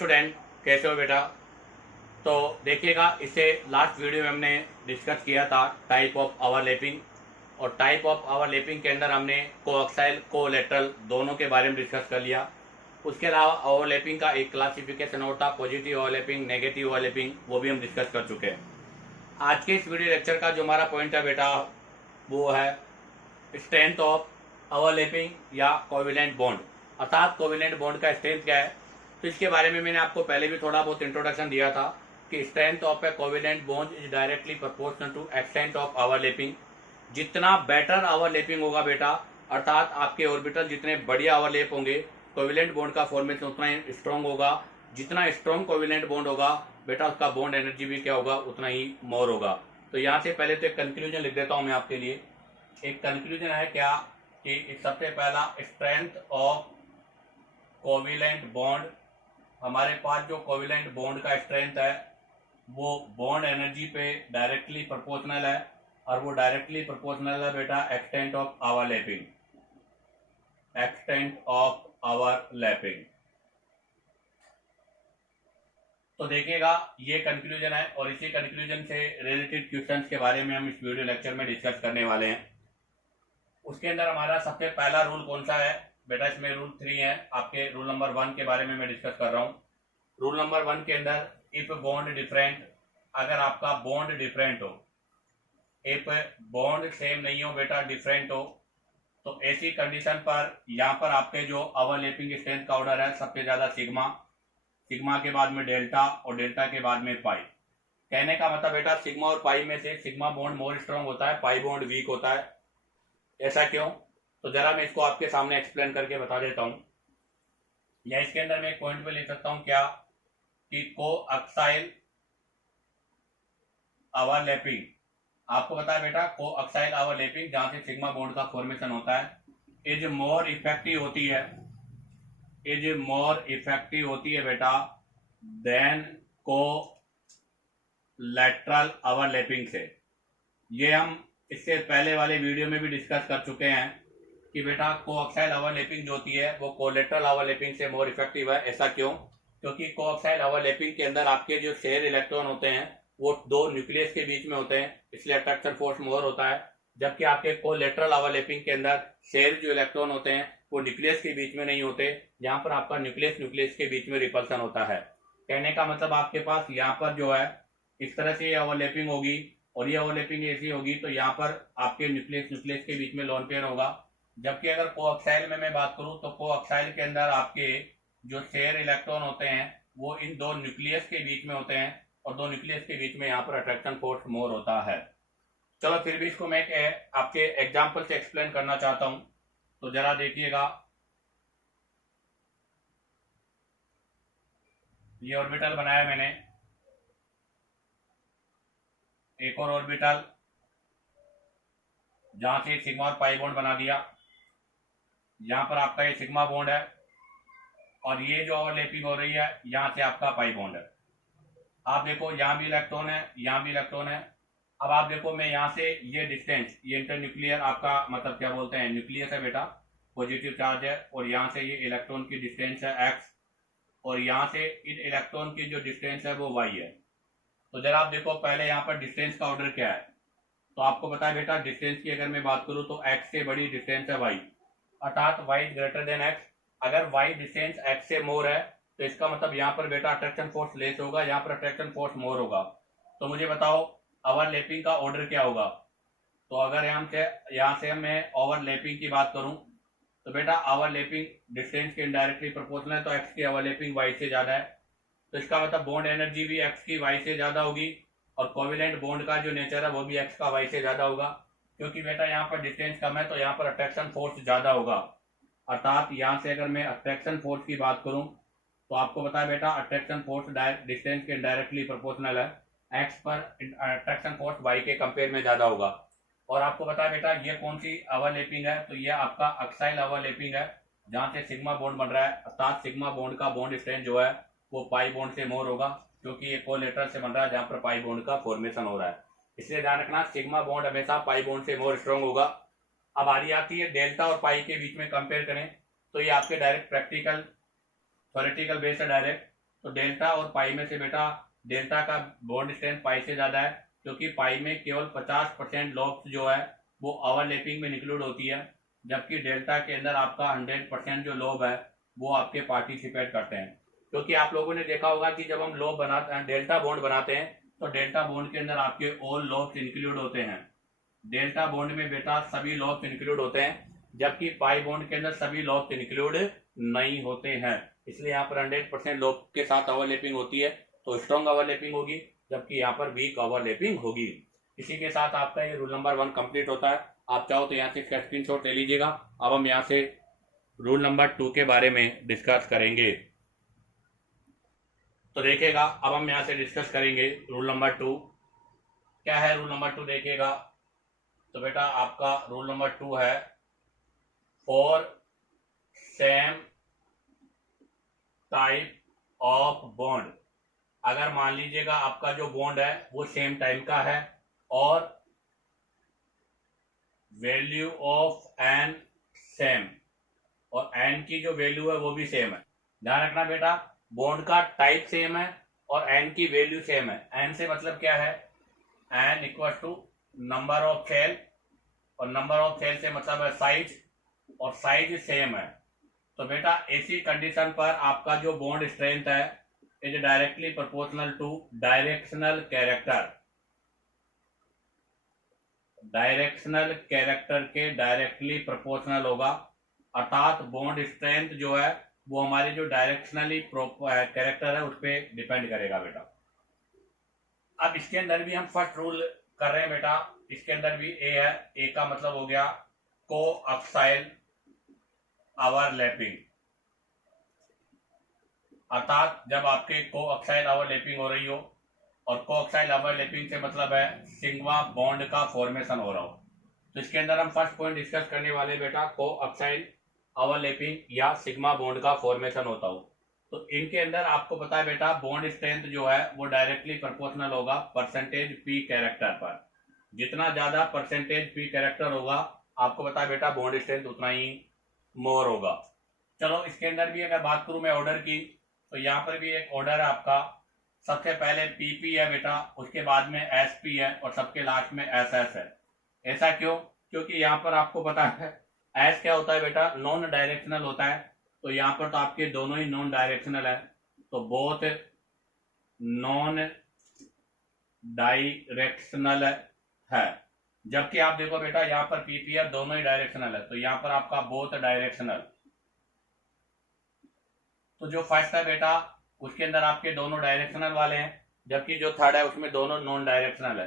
Student, कैसे हो बेटा। तो देखिएगा, इससे लास्ट वीडियो में हमने डिस्कस किया था टाइप ऑफ ओवरलैपिंग, और टाइप ऑफ ओवरलैपिंग के अंदर हमने कोएक्सियल कोलैटरल दोनों के बारे में डिस्कस कर लिया। उसके अलावा ओवरलैपिंग का एक क्लासिफिकेशन होता पॉजिटिव ओवरलैपिंग, नेगेटिव ओवरलैपिंग, वो भी हम डिस्कस कर चुके हैं। आज के इस वीडियो लेक्चर का जो हमारा पॉइंट है बेटा, वो है स्ट्रेंथ ऑफ ओवरलैपिंग या कोवेलेंट बॉन्ड, अर्थात कोवेलेंट बॉन्ड का स्ट्रेंथ क्या है। तो इसके बारे में मैंने आपको पहले भी थोड़ा बहुत इंट्रोडक्शन दिया था कि strength of a covalent bond is directly proportional to extent of overlapping. जितना बेटर ओवरलैपिंग होगा बेटा, अर्थात आपके ऑर्बिटल जितने बढ़िया ओवरलैप होंगे, कोवेलेंट बॉन्ड का फॉर्मेशन उतना ही स्ट्रॉन्ग होगा। जितना स्ट्रॉन्ग कोवेलेंट बॉन्ड होगा बेटा, उसका बॉन्ड एनर्जी भी क्या होगा, उतना ही मोर होगा। तो यहाँ से पहले तो एक कंक्लूजन लिख देता हूँ मैं आपके लिए। एक कंक्लूजन है क्या कि सबसे पहला, स्ट्रेंथ ऑफ कोवेलेंट बॉन्ड, हमारे पास जो कोवेलेंट बॉन्ड का स्ट्रेंथ है वो बॉन्ड एनर्जी पे डायरेक्टली प्रोपोर्शनल है, और वो डायरेक्टली प्रोपोर्शनल है बेटा extent of overlapping, extent of overlapping. तो देखिएगा, ये कंक्लूजन है, और इसी कंक्लूजन से रिलेटेड क्वेश्चंस के बारे में हम इस वीडियो लेक्चर में डिस्कस करने वाले हैं। उसके अंदर हमारा सबसे पहला रूल कौन सा है बेटा, इसमें रूल 3 है। आपके रूल नंबर 1 के बारे में मैं डिस्कस कर रहा हूँ। रूल नंबर 1 के अंदर, इफ बॉन्ड डिफरेंट, अगर आपका बॉन्ड डिफरेंट हो, इफ बॉन्ड सेम नहीं हो बेटा, डिफरेंट हो, तो ऐसी कंडीशन पर यहाँ पर आपके जो ओवरलैपिंग स्ट्रेंथ का ऑर्डर है, सबसे ज्यादा सिग्मा, सिग्मा के बाद में डेल्टा, और डेल्टा के बाद में पाई। कहने का मतलब बेटा, सिग्मा और पाई में से सिग्मा बॉन्ड मोर स्ट्रांग होता है, पाई बॉन्ड वीक होता है। ऐसा क्यों? तो जरा मैं इसको आपके सामने एक्सप्लेन करके बता देता हूं। या इसके अंदर मैं एक पॉइंट पे लिख सकता हूं क्या, कि कोएक्सियल ओवरलैपिंग, आपको पता है बेटा, कोएक्सियल ओवरलैपिंग जहां से सिग्मा बॉन्ड का फॉर्मेशन होता है, इज मोर इफेक्टिव होती है, इज मोर इफेक्टिव होती है बेटा देन कोलैटरल ओवरलैपिंग से। ये हम इससे पहले वाले वीडियो में भी डिस्कस कर चुके हैं कि बेटा कोएक्सियल ओवरलैपिंग जो होती है वो कोलैटरल ओवरलैपिंग से मोर इफेक्टिव है। ऐसा क्यों? क्योंकि कोएक्सियल ओवरलैपिंग के अंदर आपके जो शेयर इलेक्ट्रॉन होते हैं वो दो न्यूक्लियस के बीच में होते हैं, इसलिए अट्रैक्शन फोर्स मोर होता है। जबकि आपके कोलैटरल ओवरलैपिंग के अंदर शेयर जो इलेक्ट्रॉन होते हैं वो न्यूक्लियस के बीच में नहीं होते, यहाँ पर आपका न्यूक्लियस के बीच में रिपल्सन होता है। कहने का मतलब आपके पास यहाँ पर जो है इस तरह से ओवरलैपिंग होगी, और ये ओवरलैपिंग ऐसी होगी, तो यहाँ पर आपके न्यूक्लियस के बीच में लोन पेयर होगा। जबकि अगर कोएक्सियल में मैं बात करूं, तो कोएक्सियल के अंदर आपके जो शेयर इलेक्ट्रॉन होते हैं वो इन दो न्यूक्लियस के बीच में होते हैं, और दो न्यूक्लियस के बीच में यहाँ पर अट्रैक्शन फोर्स मोर होता है। चलो फिर भी इसको मैं आपके एग्जाम्पल से एक्सप्लेन करना चाहता हूं, तो जरा देखिएगा। ये ऑर्बिटल बनाया मैंने, एक और ऑर्बिटल जहां से सिग्मा और पाई बॉन्ड बना दिया। यहाँ पर आपका ये सिग्मा बॉन्ड है, और ये जो ओवरलैपिंग हो रही है यहाँ से आपका पाई बॉन्ड है। आप देखो, यहाँ भी इलेक्ट्रॉन है, यहाँ भी इलेक्ट्रॉन है। अब आप देखो, मैं यहाँ से ये डिस्टेंस, ये इंटरन्यूक्लियर आपका मतलब क्या बोलते हैं, न्यूक्लियस है बेटा, पॉजिटिव चार्ज है, और यहाँ से ये इलेक्ट्रॉन की डिस्टेंस है x, और यहाँ से इन इलेक्ट्रॉन की जो डिस्टेंस है वो y है। तो जरा आप देखो, पहले यहाँ पर डिस्टेंस का ऑर्डर क्या है, तो आपको पता है बेटा, डिस्टेंस की अगर मैं बात करूँ तो x से बड़ी डिस्टेंस है y, अर्थात y ग्रेटर देन x। अगर y डिस्टेंस x से मोर है तो इसका मतलब यहाँ पर बेटा अट्रैक्शन फोर्स लेस होगा, यहाँ पर अट्रैक्शन फोर्स मोर होगा। तो मुझे बताओ ओवरलैपिंग का ऑर्डर क्या होगा। तो अगर यहाँ से मैं ओवरलैपिंग की बात करूं, तो बेटा ओवरलैपिंग डिस्टेंस के इनडायरेक्टली प्रोपोर्शनल है, तो x की ओवरलैपिंग y से ज्यादा है, तो इसका मतलब बॉन्ड एनर्जी भी x की y से ज्यादा होगी, और कोवेलेंट बॉन्ड का जो नेचर है वो भी x का y से ज्यादा होगा। क्योंकि बेटा यहाँ पर डिस्टेंस कम है तो यहाँ पर अट्रैक्शन फोर्स ज्यादा होगा। अर्थात यहाँ से अगर मैं अट्रैक्शन फोर्स की बात करूं, तो आपको पता है बेटा अट्रैक्शन फोर्स डिस्टेंस के इनडायरेक्टली प्रोपोर्शनल है, x पर अट्रैक्शन फोर्स y के कंपेयर में ज्यादा होगा। और आपको पता है बेटा ये कौन सी ओवरलैपिंग है, तो ये आपका एक्साइल ओवरलैपिंग है, जहां से सिग्मा बॉन्ड बन रहा है, अर्थात सिग्मा बॉन्ड का बॉन्ड स्ट्रेंथ जो है वो पाई बॉन्ड से मोर होगा, क्योंकि ये कोलैटरल से बन रहा है जहां पर पाई बॉन्ड का फॉर्मेशन हो रहा है। इसलिए ध्यान रखना, सिग्मा बॉन्ड हमेशा पाई बॉन्ड से मोर स्ट्रॉन्ग होगा। अब बारी आती है डेल्टा और पाई के बीच में कंपेयर करें, तो ये आपके डायरेक्ट प्रैक्टिकल थ्योरेटिकल बेस है डायरेक्ट। तो डेल्टा और पाई में से बेटा डेल्टा का बॉन्ड स्ट्रेंथ पाई से ज़्यादा है, क्योंकि पाई में केवल 50% लॉब्स जो है वो ओवरलैपिंग में इंक्लूड होती है, जबकि डेल्टा के अंदर आपका 100% जो लोब है वो आपके पार्टिसिपेट करते हैं। क्योंकि आप लोगों ने देखा होगा कि जब हम लोब बनाते हैं, डेल्टा बॉन्ड बनाते हैं, तो डेल्टा बॉन्ड के अंदर आपके ऑल लॉब्स इंक्लूड होते हैं। डेल्टा बॉन्ड में बेटा सभी लॉब्स इंक्लूड होते हैं, जबकि पाई बॉन्ड के अंदर सभी लॉब्स इंक्लूड नहीं होते हैं। इसलिए यहाँ पर 100% लॉब के साथ ओवरलैपिंग होती है तो स्ट्रॉन्ग ओवरलैपिंग होगी, जबकि यहाँ पर वीक ओवरलैपिंग होगी। इसी के साथ आपका ये रूल नंबर 1 कंप्लीट होता है। आप चाहो तो यहाँ से इसका स्क्रीनशॉट ले लीजिएगा। अब हम यहाँ से रूल नंबर 2 के बारे में डिस्कस करेंगे। तो देखिएगा, अब हम यहाँ से डिस्कस करेंगे रूल नंबर 2। क्या है रूल नंबर 2 देखिएगा। तो बेटा आपका रूल नंबर 2 है for same type of bond. अगर मान लीजिएगा आपका जो बॉन्ड है वो सेम टाइप का है और वैल्यू ऑफ एन सेम, और एन की जो वैल्यू है वो भी सेम है। ध्यान रखना बेटा, बॉन्ड का टाइप सेम है और एन की वैल्यू सेम है। एन से मतलब क्या है, N equal to number of shell, और नंबर ऑफ सेल से मतलब है साइज, और साइज सेम है। तो बेटा ऐसी कंडीशन पर आपका जो बॉन्ड स्ट्रेंथ है is directly proportional to directional character. Directional character के डायरेक्टली प्रोपोर्शनल होगा, अर्थात बॉन्ड स्ट्रेंथ जो है वो हमारे जो डायरेक्शनली कैरेक्टर है उस पर डिपेंड करेगा बेटा। अब इसके अंदर भी हम फर्स्ट रूल कर रहे हैं बेटा। इसके अंदर भी ए है, ए का मतलब हो गया को अक्साइल ओवरलैपिंग, अर्थात जब आपके को अक्साइल ओवरलैपिंग हो रही हो, और को अक्साइल ओवरलैपिंग से मतलब है सिग्मा बॉन्ड का फॉर्मेशन हो रहा हो। तो इसके अंदर हम फर्स्ट पॉइंट डिस्कस करने वाले बेटा को अक्साइल ओवरलैपिंग या सिग्मा बॉन्ड का फॉर्मेशन होता हो। तो इनके अंदर आपको पता है बेटा बॉन्ड स्ट्रेंथ जो है वो डायरेक्टली प्रोपोर्शनल होगा परसेंटेज पी कैरेक्टर पर। जितना ज्यादा परसेंटेज पी कैरेक्टर होगा आपको पता है बेटा बॉन्ड स्ट्रेंथ उतना ही मोर होगा। चलो इसके अंदर भी अगर बात करूं मैं ऑर्डर की, तो यहाँ पर भी एक ऑर्डर है आपका। सबसे पहले पीपी है बेटा, उसके बाद में एसपी है, और सबके लास्ट में एसएस है। ऐसा क्यों? क्योंकि यहाँ पर आपको पता है एस क्या होता है बेटा, नॉन डायरेक्शनल होता है। तो यहाँ पर तो आपके दोनों ही नॉन डायरेक्शनल है, तो बोथ नॉन डायरेक्शनल है। जबकि आप देखो बेटा यहाँ पर पीपीआर दोनों ही डायरेक्शनल है, तो यहाँ पर आपका बोथ डायरेक्शनल। तो जो फर्स्ट है बेटा उसके अंदर आपके दोनों डायरेक्शनल वाले हैं, जबकि जो थर्ड है उसमें दोनों नॉन डायरेक्शनल है।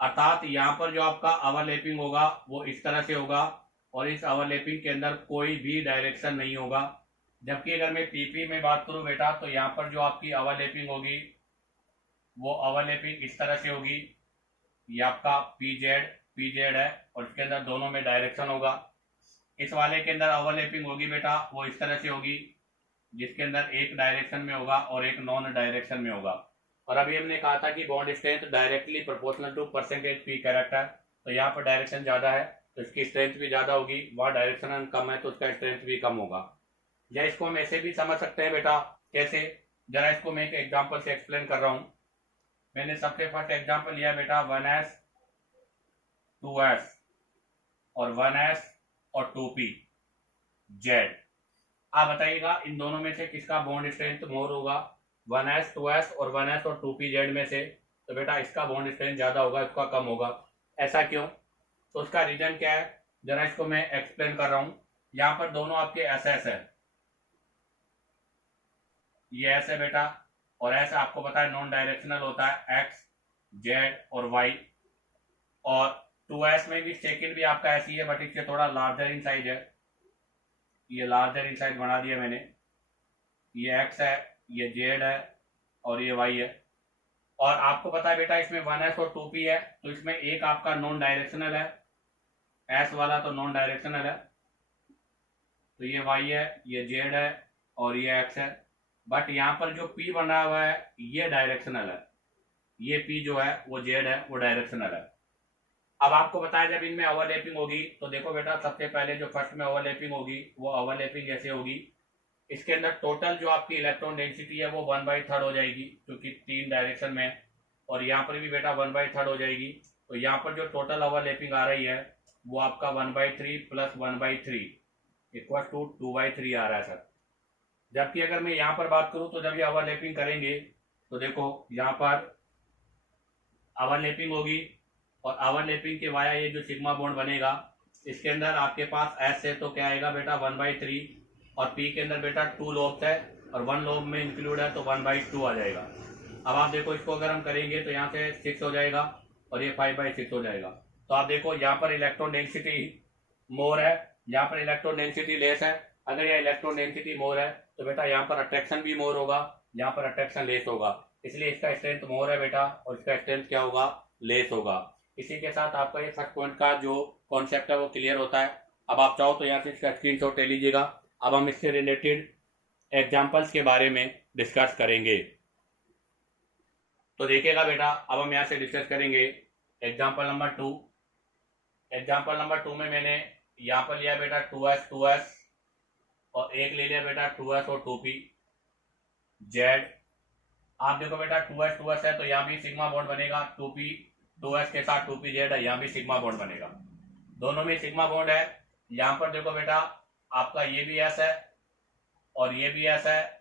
अर्थात यहाँ पर जो आपका ओवरलैपिंग होगा वो इस तरह से होगा, और इस ओवरलैपिंग के अंदर कोई भी डायरेक्शन नहीं होगा। जबकि अगर मैं पीपी में बात करूं बेटा, तो यहाँ पर जो आपकी ओवरलैपिंग होगी वो ओवरलैपिंग इस तरह से होगी। ये आपका पीजेड है, और इसके अंदर दोनों में डायरेक्शन होगा। इस वाले के अंदर ओवरलैपिंग होगी बेटा वो इस तरह से होगी, जिसके अंदर एक डायरेक्शन में होगा और एक नॉन डायरेक्शन में होगा। और अभी हमने कहा था कि bond strength directly proportional to percentage P character. तो यहाँ पर डायरेक्शन ज्यादा है तो इसकी स्ट्रेंथ भी ज्यादा होगी, वहाँ डायरेक्शन कम है तो उसका स्ट्रेंथ भी कम होगा। या इसको हम ऐसे भी समझ सकते हैं बेटा, कैसे? जरा इसको मैं एक एग्जाम्पल से एक्सप्लेन कर रहा हूँ। मैंने सबसे फर्स्ट एग्जाम्पल लिया बेटा 1s 2s और 1s और 2p जेड। आप बताइएगा इन दोनों में से किसका बॉन्ड स्ट्रेंथ मोर होगा, 1s 2s और 1s और 2p जेड में से? तो बेटा इसका बॉन्ड स्ट्रेंथ ज्यादा होगा, इसका कम होगा। ऐसा क्यों? तो उसका रीजन क्या है, जरा इसको मैं एक्सप्लेन कर रहा हूं। यहाँ पर दोनों आपके एस है, ये एस है बेटा, और एस आपको पता है नॉन डायरेक्शनल होता है, एक्स जेड और वाई। और 2s में भी सेकेंड भी आपका ऐसी ही है, बट इससे थोड़ा लार्जर इन साइज है। ये लार्जर इन साइज बना दिया मैंने। ये एक्स है, ये जेड है और ये वाई है। और आपको पता है बेटा इसमें 1s और 2p है, तो इसमें एक आपका नॉन डायरेक्शनल है, एस वाला तो नॉन डायरेक्शनल है। तो ये वाई है, ये जेड है और ये एक्स है। बट यहाँ पर जो p बना हुआ है ये डायरेक्शनल है, ये p जो है वो जेड है, वो डायरेक्शनल है। अब आपको बताया जब इनमें ओवरलैपिंग होगी, तो देखो बेटा सबसे पहले जो फर्स्ट में ओवरलैपिंग होगी वो ओवरलैपिंग ऐसे होगी इसके अंदर टोटल जो आपकी इलेक्ट्रॉन डेंसिटी है वो 1/3 हो जाएगी, क्योंकि 3 डायरेक्शन में, और यहाँ पर भी बेटा 1/3 हो जाएगी। तो यहाँ पर जो टोटल ओवरलैपिंग आ रही है वो आपका 1/3 प्लस 1/3 इक्वल टू 2/3 आ रहा है सर। जबकि अगर मैं यहाँ पर बात करूँ तो जब ये ओवरलैपिंग करेंगे तो देखो यहाँ पर ओवरलैपिंग होगी, और ओवरलैपिंग के वाया ये जो सिग्मा बॉन्ड बनेगा, इसके अंदर आपके पास एस है तो क्या आएगा बेटा 1/3, और पी के अंदर बेटा 2 लोब्स है और 1 लोब में इंक्लूड है तो 1/2 आ जाएगा। अब आप देखो इसको अगर हम करेंगे तो यहाँ से 6 हो जाएगा और ये 5/6 हो जाएगा। तो आप देखो यहाँ पर इलेक्ट्रॉन डेंसिटी मोर है, यहाँ पर इलेक्ट्रॉन डेंसिटी लेस है। अगर यह इलेक्ट्रॉन डेंसिटी मोर है तो बेटा यहाँ पर अट्रैक्शन भी मोर होगा, यहाँ पर अट्रैक्शन लेस होगा, इसलिए इसका स्ट्रेंथ मोर है बेटा और इसका स्ट्रेंथ क्या होगा, लेस होगा। इसी के साथ आपका ये फर्स्ट पॉइंट का जो कॉन्सेप्ट है वो क्लियर होता है। अब आप चाहो तो यहाँ से इसका स्क्रीनशॉट ले लीजिएगा। अब हम इससे रिलेटेड एग्जाम्पल्स के बारे में डिस्कस करेंगे। तो देखिएगा बेटा, अब हम यहाँ से डिस्कस करेंगे एग्जाम्पल नंबर 2। एग्जाम्पल नंबर 2 में मैंने यहाँ पर लिया बेटा 2s और एक ले लिया बेटा 2s और 2p जेड। आप देखो बेटा 2s है तो यहाँ भी सिग्मा बॉन्ड बनेगा, 2p 2s के साथ 2p जेड है, यहाँ भी सिग्मा बॉन्ड बनेगा, दोनों में सिग्मा बॉन्ड है। यहाँ पर देखो बेटा आपका ये भी s है और ये भी s है,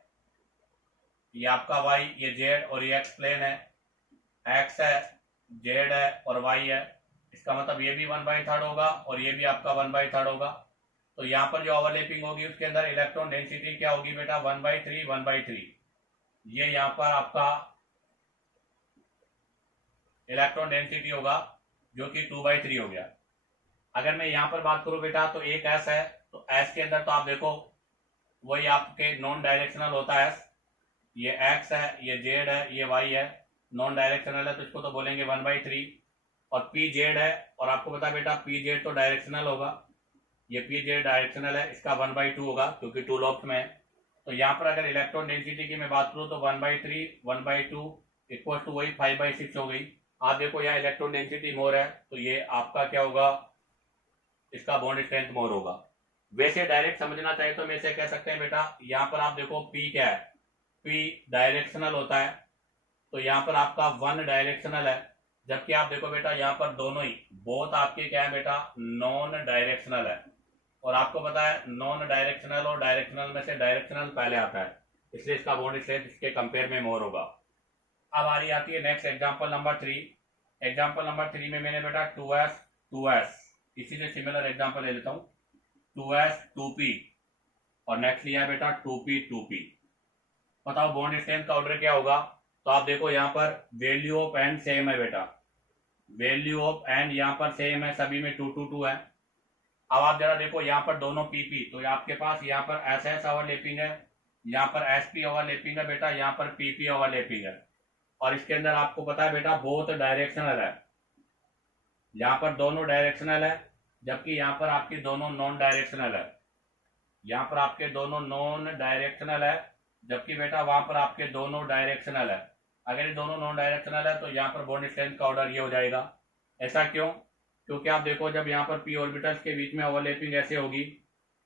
ये आपका y, ये z और ये x प्लेन है, x है, z है और y है। इसका मतलब ये भी 1/3 होगा और ये भी आपका 1/3 होगा। तो यहाँ पर जो ओवरलैपिंग होगी उसके अंदर इलेक्ट्रॉन डेंसिटी क्या होगी बेटा 1/3 ये यहाँ पर आपका इलेक्ट्रॉन डेंसिटी होगा जो कि 2/3 हो गया। अगर मैं यहाँ पर बात करूं बेटा तो एक s है, तो s के अंदर तो आप देखो वही आपके नॉन डायरेक्शनल होता है, ये x है, ये z है, ये y है, नॉन डायरेक्शनल है तो इसको तो बोलेंगे 1/3। और पी जेड है, और आपको पता है बेटा पी जेड तो डायरेक्शनल होगा, ये पी जेड डायरेक्शनल है, इसका 1/2 होगा क्योंकि 2 लॉब्स में है। तो यहाँ पर अगर इलेक्ट्रॉन डेंसिटी की मैं बात करूँ तो 1/3 1/2 इक्वल टू वही 5/6 हो गई। आप देखो यहाँ इलेक्ट्रॉन डेंसिटी मोर है तो ये आपका क्या होगा, इसका बॉन्ड स्ट्रेंथ मोर होगा। वैसे डायरेक्ट समझना चाहे तो मैं इसे कह सकते हैं बेटा, यहाँ पर आप देखो पी क्या है, पी डायरेक्शनल होता है, तो यहाँ पर आपका 1 डायरेक्शनल है, जबकि आप देखो बेटा यहाँ पर दोनों ही बोथ आपके क्या है बेटा नॉन डायरेक्शनल है। और आपको पता है नॉन डायरेक्शनल और डायरेक्शनल में से डायरेक्शनल पहले आता है, इसलिए इसका बॉन्ड स्ट्रेंथ इसके कंपेयर में मोर होगा। अब आ रही आती है next example number 3। Example number 3 में मैंने बेटा 2s इसी से सिमिलर एग्जांपल ले लेता हूँ, 2s 2p और नेक्स्ट लिया बेटा 2p। बताओ बॉन्ड स्ट्रेंथ का ऑर्डर क्या होगा। तो आप देखो यहाँ पर वैल्यू ऑफ एन सेम है बेटा, वैल्यू ऑफ एन यहाँ पर सेम है, सभी में 2 2 2 है। अब आप जरा देखो यहाँ पर दोनों पीपी, तो आपके पास यहाँ पर एस ओवरलैपिंग है, यहाँ पर एसपी ओवरलैपिंग है बेटा, यहाँ पर पीपी ओवरलैपिंग है, और इसके अंदर आपको पता है बेटा बोथ डायरेक्शनल है, यहाँ पर दोनों डायरेक्शनल है, जबकि यहाँ पर आपकी दोनों नॉन डायरेक्शनल है, यहाँ पर आपके दोनों नॉन डायरेक्शनल है, जबकि बेटा वहां पर आपके दोनों डायरेक्शनल है। अगर ये दोनों नॉन डायरेक्शनल है तो यहाँ पर बॉन्ड स्ट्रेंथ का ऑर्डर ये हो जाएगा। ऐसा क्यों, क्योंकि आप देखो जब यहाँ पर पी ऑर्बिटल्स के बीच में ओवरलैपिंग ऐसे होगी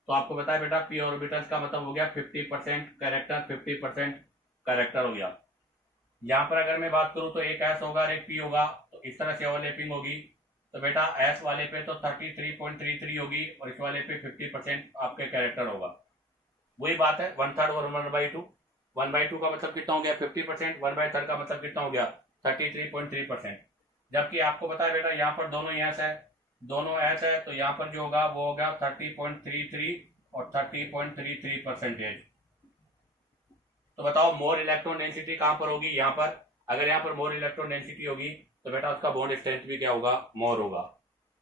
तो आपको पता है बेटा पी ऑर्बिटल्स का मतलब हो गया 50% कैरेक्टर 50% कैरेक्टर हो गया। यहाँ पर अगर मैं बात करूँ तो एक एस होगा और एक पी होगा, तो इस तरह से ओवरलैपिंग होगी। तो बेटा एस वाले पे तो 33.33 होगी और इस वाले पे 50% आपके कैरेक्टर होगा। वही बात है 1/3 और 1/2। 1/2 का मतलब कितना हो गया 50%, 1/3 का मतलब कितना हो गया 33.3%। जबकि आपको पता है बेटा यहाँ पर दोनों एस है, दोनों एस है, तो यहाँ पर जो होगा वो होगा 30.33 और 30.33%। तो बताओ मोर इलेक्ट्रॉन डेंसिटी कहां पर होगी, यहाँ पर। अगर यहाँ पर मोर इलेक्ट्रॉन डेंसिटी होगी तो बेटा उसका बॉन्ड स्ट्रेंथ भी क्या होगा, मोर होगा।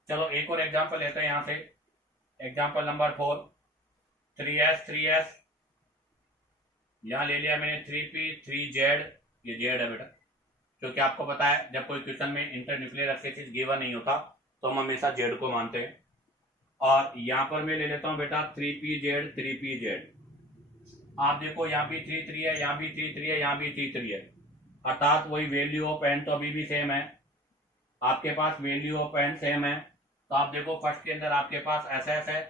चलो एक और एग्जांपल लेते हैं यहाँ से, एग्जांपल नंबर 4। 3s यहाँ ले लिया मैंने 3p 3z, ये z है बेटा, क्योंकि आपको पता है जब कोई क्वेश्चन में इंटरन्यूक्लियर एक्सिस गिवन नहीं होता तो हम हमेशा z को मानते हैं। और यहाँ पर मैं ले लेता हूँ बेटा 3pz। आप देखो यहाँ भी 3 3 है, यहाँ भी 3 3 है, यहाँ भी 3 3 है, अर्थात वही वैल्यू ऑफ एन तो अभी भी सेम है, आपके पास वैल्यू ऑफ एन सेम है। तो आप देखो फर्स्ट के अंदर आपके पास एस एस है,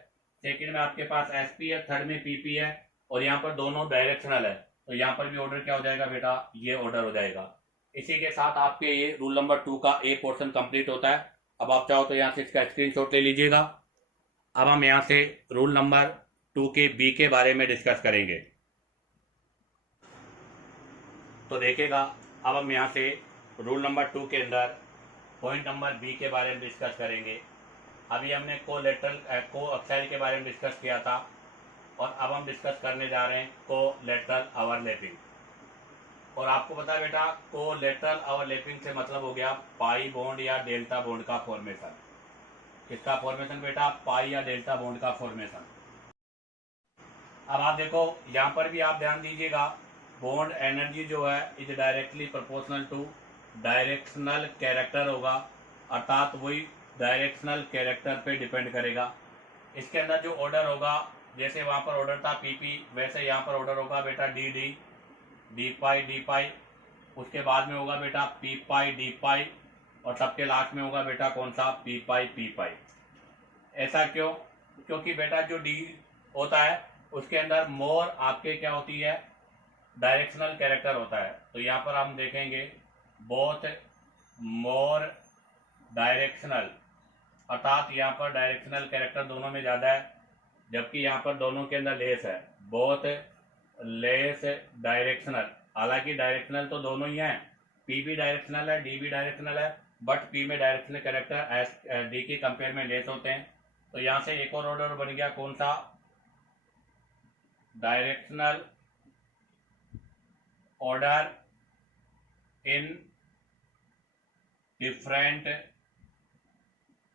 सेकंड में आपके पास एस पी है, थर्ड में पी पी है, और यहाँ पर दोनों डायरेक्शनल है, तो यहाँ पर भी ऑर्डर क्या हो जाएगा बेटा, ये ऑर्डर हो जाएगा। इसी के साथ आपके ये रूल नंबर 2 का ए पोर्शन कंप्लीट होता है। अब आप चाहो तो यहाँ से इसका स्क्रीनशॉट ले लीजिएगा। अब हम यहाँ से रूल नंबर 2 के बी के बारे में डिस्कस करेंगे। तो देखिएगा, अब हम यहाँ से रूल नंबर 2 के अंदर पॉइंट नंबर बी के बारे में डिस्कस करेंगे। अभी हमने कोएक्सियल के बारे में डिस्कस किया था, और अब हम डिस्कस करने जा रहे हैं कोलेटरल ओवरलैपिंग। और आपको पता है बेटा, कोलेटरल ओवरलैपिंग से मतलब हो गया पाई बॉन्ड या डेल्टा बॉन्ड का फॉर्मेशन। किसका फॉर्मेशन बेटा, पाई या डेल्टा बॉन्ड का फॉर्मेशन। अब आप देखो, यहाँ पर भी आप ध्यान दीजिएगा, बॉन्ड एनर्जी जो है is directly proportional to directional character होगा, अर्थात वही डायरेक्शनल कैरेक्टर पे डिपेंड करेगा। इसके अंदर जो ऑर्डर होगा, जैसे वहाँ पर ऑर्डर था पीपी, वैसे यहाँ पर ऑर्डर होगा बेटा डी डी, डी पाई, उसके बाद में होगा बेटा पी पाई, और सबके लास्ट में होगा बेटा कौन सा, पी पाई। ऐसा क्यों? क्योंकि बेटा जो डी होता है उसके अंदर मोर आपके क्या होती है, डायरेक्शनल कैरेक्टर होता है। तो यहाँ पर हम देखेंगे बोथ मोर डायरेक्शनल, अर्थात यहाँ पर डायरेक्शनल कैरेक्टर दोनों में ज़्यादा है, जबकि यहाँ पर दोनों के अंदर लेस है, बोथ लेस डायरेक्शनल। हालांकि डायरेक्शनल तो दोनों ही हैं, पी भी डायरेक्शनल है, डी भी डायरेक्शनल है, बट पी में डायरेक्शनल कैरेक्टर एस डी के कंपेयर में लेस होते हैं। तो यहाँ से एक और ऑर्डर बन गया कौन सा, directional order in different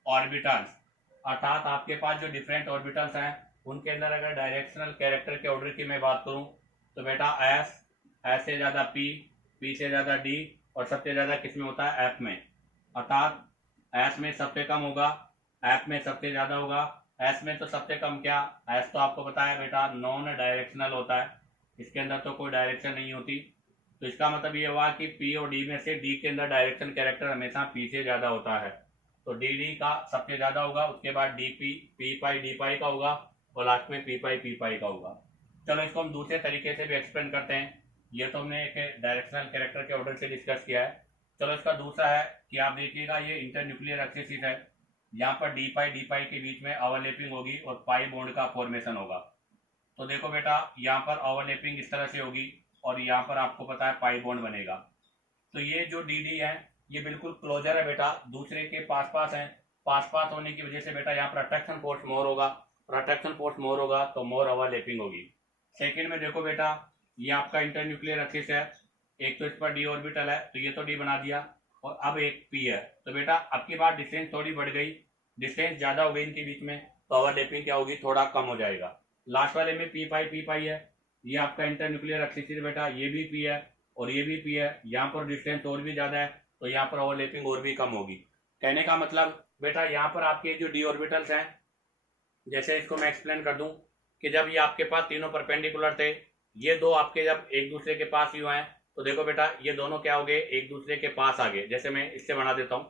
orbitals. अर्थात आपके पास जो डिफरेंट ऑर्बिटल्स हैं उनके अंदर अगर डायरेक्शनल कैरेक्टर के ऑर्डर की मैं बात करूं तो बेटा एस से ज़्यादा पी से ज़्यादा डी, और सबसे ज़्यादा किस में होता है, एफ में। अर्थात एस में सबसे कम होगा, एफ में सबसे ज़्यादा होगा। एस में तो सबसे कम क्या, एस तो आपको पता है बेटा नॉन डायरेक्शनल होता है, इसके अंदर तो कोई डायरेक्शन नहीं होती। तो इसका मतलब ये हुआ कि पी और डी में से डी के अंदर डायरेक्शन कैरेक्टर हमेशा पी से ज़्यादा होता है, तो डी डी का सबसे ज़्यादा होगा, उसके बाद डी पी पाई डी पाई का होगा, और लास्ट में पी पाई का होगा। चलो इसको हम दूसरे तरीके से भी एक्सप्लेन करते हैं। ये तो हमने एक डायरेक्शनल कैरेक्टर के ऑर्डर से डिस्कस किया है। चलो इसका दूसरा है कि आप देखिएगा ये इंटरन्यूक्लियर एक्सिस है, यहाँ पर डी पाई के बीच में ओवरलैपिंग होगी और पाई बॉन्ड का फॉर्मेशन होगा। तो देखो बेटा, यहाँ पर ओवरलैपिंग इस तरह से होगी और यहाँ पर आपको पता है पाई बॉन्ड बनेगा। तो ये जो डी डी है ये बिल्कुल क्लोजर है बेटा, दूसरे के पास है। पास होने की वजह से बेटा यहाँ पर अट्रैक्शन फोर्स मोर होगा, और अट्रैक्शन फोर्स मोर होगा तो मोर ओवरलैपिंग होगी। सेकेंड में देखो बेटा, ये आपका इंटरन्यूक्लियर एक्सिस है, एक तो इस पर डी ऑर्बिटल है तो ये तो डी बना दिया, और अब एक पी है। तो बेटा अब की बार डिस्टेंस थोड़ी बढ़ गई, डिस्टेंस ज्यादा हो गई इनके बीच में, तो ओवरलैपिंग क्या होगी, थोड़ा कम हो जाएगा। लास्ट वाले में पी पाई है, ये आपका इंटरन्यूक्लियर एक्सिस है बेटा, ये भी पी है और ये भी पी है। यहाँ पर डिस्टेंस और भी ज्यादा है तो यहाँ पर ओवरलैपिंग और भी कम होगी। कहने का मतलब बेटा यहाँ पर आपके जो डी ऑर्बिटल्स हैं, जैसे इसको मैं एक्सप्लेन कर दूं कि जब ये आपके पास तीनों परपेंडिकुलर थे, ये दो आपके जब एक दूसरे के पास ही हैं, तो देखो बेटा ये दोनों क्या हो गए, एक दूसरे के पास आ गए। जैसे मैं इससे बना देता हूँ,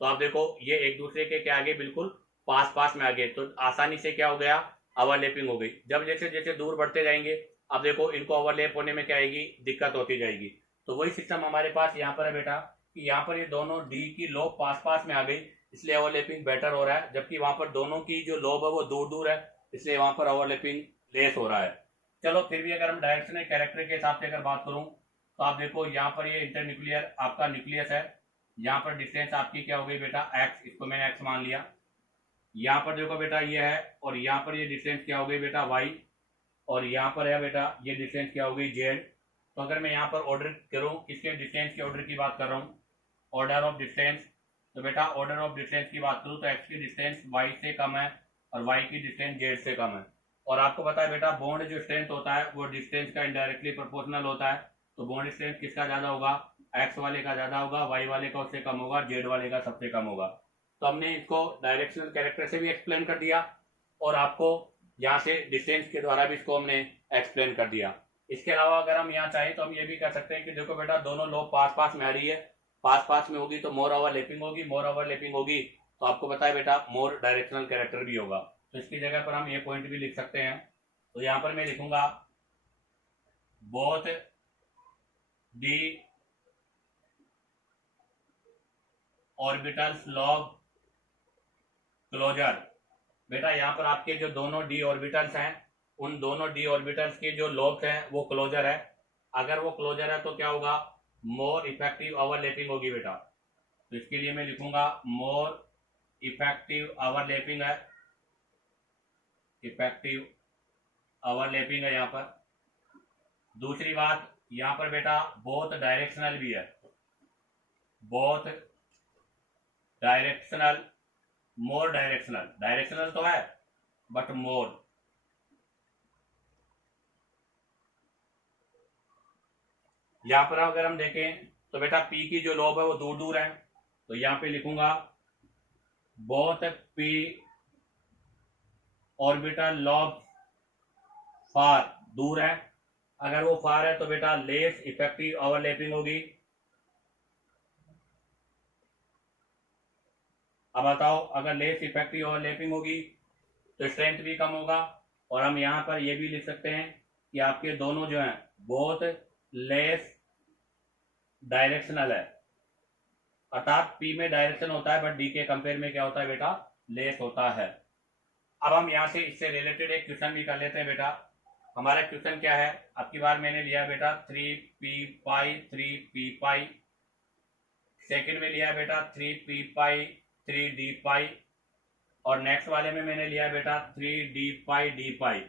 तो आप देखो ये एक दूसरे के क्या आ गए, बिल्कुल पास में आ गए, तो आसानी से क्या हो गया, ओवरलैपिंग हो गई। जब जैसे जैसे दूर बढ़ते जाएंगे, अब देखो इनको ओवरलैप होने में क्या आएगी, दिक्कत होती जाएगी। तो वही सिस्टम हमारे पास यहाँ पर है बेटा, कि यहाँ पर ये दोनों डी की लोब पास में आ गई, इसलिए ओवरलैपिंग बेटर हो रहा है, जबकि वहां पर दोनों की जो लोब है वो दूर है, इसलिए वहां पर ओवरलैपिंग लेस हो रहा है। चलो फिर भी अगर हम डायरेक्शनल कैरेक्टर के हिसाब से अगर बात करूं तो आप देखो यहाँ पर ये इंटरन्यूक्लियर आपका न्यूक्लियस है, यहाँ पर डिस्टेंस आपकी क्या हो गई बेटा, एक्स, इसको मैंने एक्स मान लिया। यहाँ पर देखो बेटा ये है, और यहाँ पर ये डिस्टेंस क्या हो गई बेटा, वाई, और यहाँ पर है बेटा ये डिस्टेंस क्या हो गई, जेड। तो अगर मैं यहाँ पर ऑर्डर करूँ, किसके डिस्टेंस के ऑर्डर की बात कर रहा हूँ, ऑर्डर ऑफ डिस्टेंस, तो बेटा ऑर्डर ऑफ डिस्टेंस की बात करूँ तो एक्स की डिस्टेंस वाई से कम है और वाई की डिस्टेंस जेड से कम है। और आपको पता है बेटा बॉन्ड जो स्ट्रेंथ होता है वो डिस्टेंस का इनडायरेक्टली प्रोपोर्शनल होता है, तो बॉन्ड स्ट्रेंथ किसका ज्यादा होगा, एक्स वाले का ज्यादा होगा, वाई वाले का उससे कम होगा, जेड वाले का सबसे कम होगा। तो हमने इसको डायरेक्शनल कैरेक्टर से भी एक्सप्लेन कर दिया, और आपको यहाँ से डिस्टेंस के द्वारा भी इसको हमने एक्सप्लेन कर दिया। इसके अलावा अगर हम यहाँ चाहें तो हम ये भी कर सकते हैं कि देखो बेटा दोनों लोग पास में आ रही है, पास में होगी तो मोर ओवरलैपिंग होगी, मोर ओवरलैपिंग होगी तो आपको पता है बेटा मोर डायरेक्शनल कैरेक्टर भी होगा। तो इसकी जगह पर हम ये पॉइंट भी लिख सकते हैं। तो यहाँ पर मैं लिखूंगा both the orbitals log closer. बेटा यहाँ पर आपके जो दोनों डी ऑर्बिटल्स हैं, उन दोनों डी ऑर्बिटल्स के जो लॉब्स हैं वो क्लोजर है। अगर वो क्लोजर है तो क्या होगा, मोर इफेक्टिव ओवरलैपिंग होगी बेटा। तो इसके लिए मैं लिखूंगा मोर इफेक्टिव ओवरलैपिंग है, इफेक्टिव ओवरलैपिंग है यहाँ पर। दूसरी बात यहाँ पर बेटा बोथ डायरेक्शनल भी है, बोथ डायरेक्शनल, मोर डायरेक्शनल, डायरेक्शनल तो है बट मोर। यहां पर अगर हम देखें तो बेटा पी की जो लोब है वो दूर दूर है, तो यहां पे लिखूंगा बोथ पी ऑर्बिटल लॉब फार, दूर है। अगर वो फार है तो बेटा लेस इफेक्टिव ओवरलैपिंग होगी। अब बताओ, अगर लेस इफेक्टिव ओवरलैपिंग होगी तो स्ट्रेंथ भी कम होगा। और हम यहां पर ये भी लिख सकते हैं कि आपके दोनों जो हैं बोथ लेस डायरेक्शनल है, अर्थात पी में डायरेक्शन होता है बट डी के कंपेयर में क्या होता है बेटा, लेस होता है। अब हम यहां से इससे रिलेटेड एक क्वेश्चन भी कर लेते हैं बेटा। हमारा क्वेश्चन क्या है, अब की बार मैंने लिया बेटा 3p पाई 3p पाई, सेकंड में लिया बेटा 3p पाई 3d पाई, और नेक्स्ट वाले में मैंने लिया बेटा 3d पाई d पाई।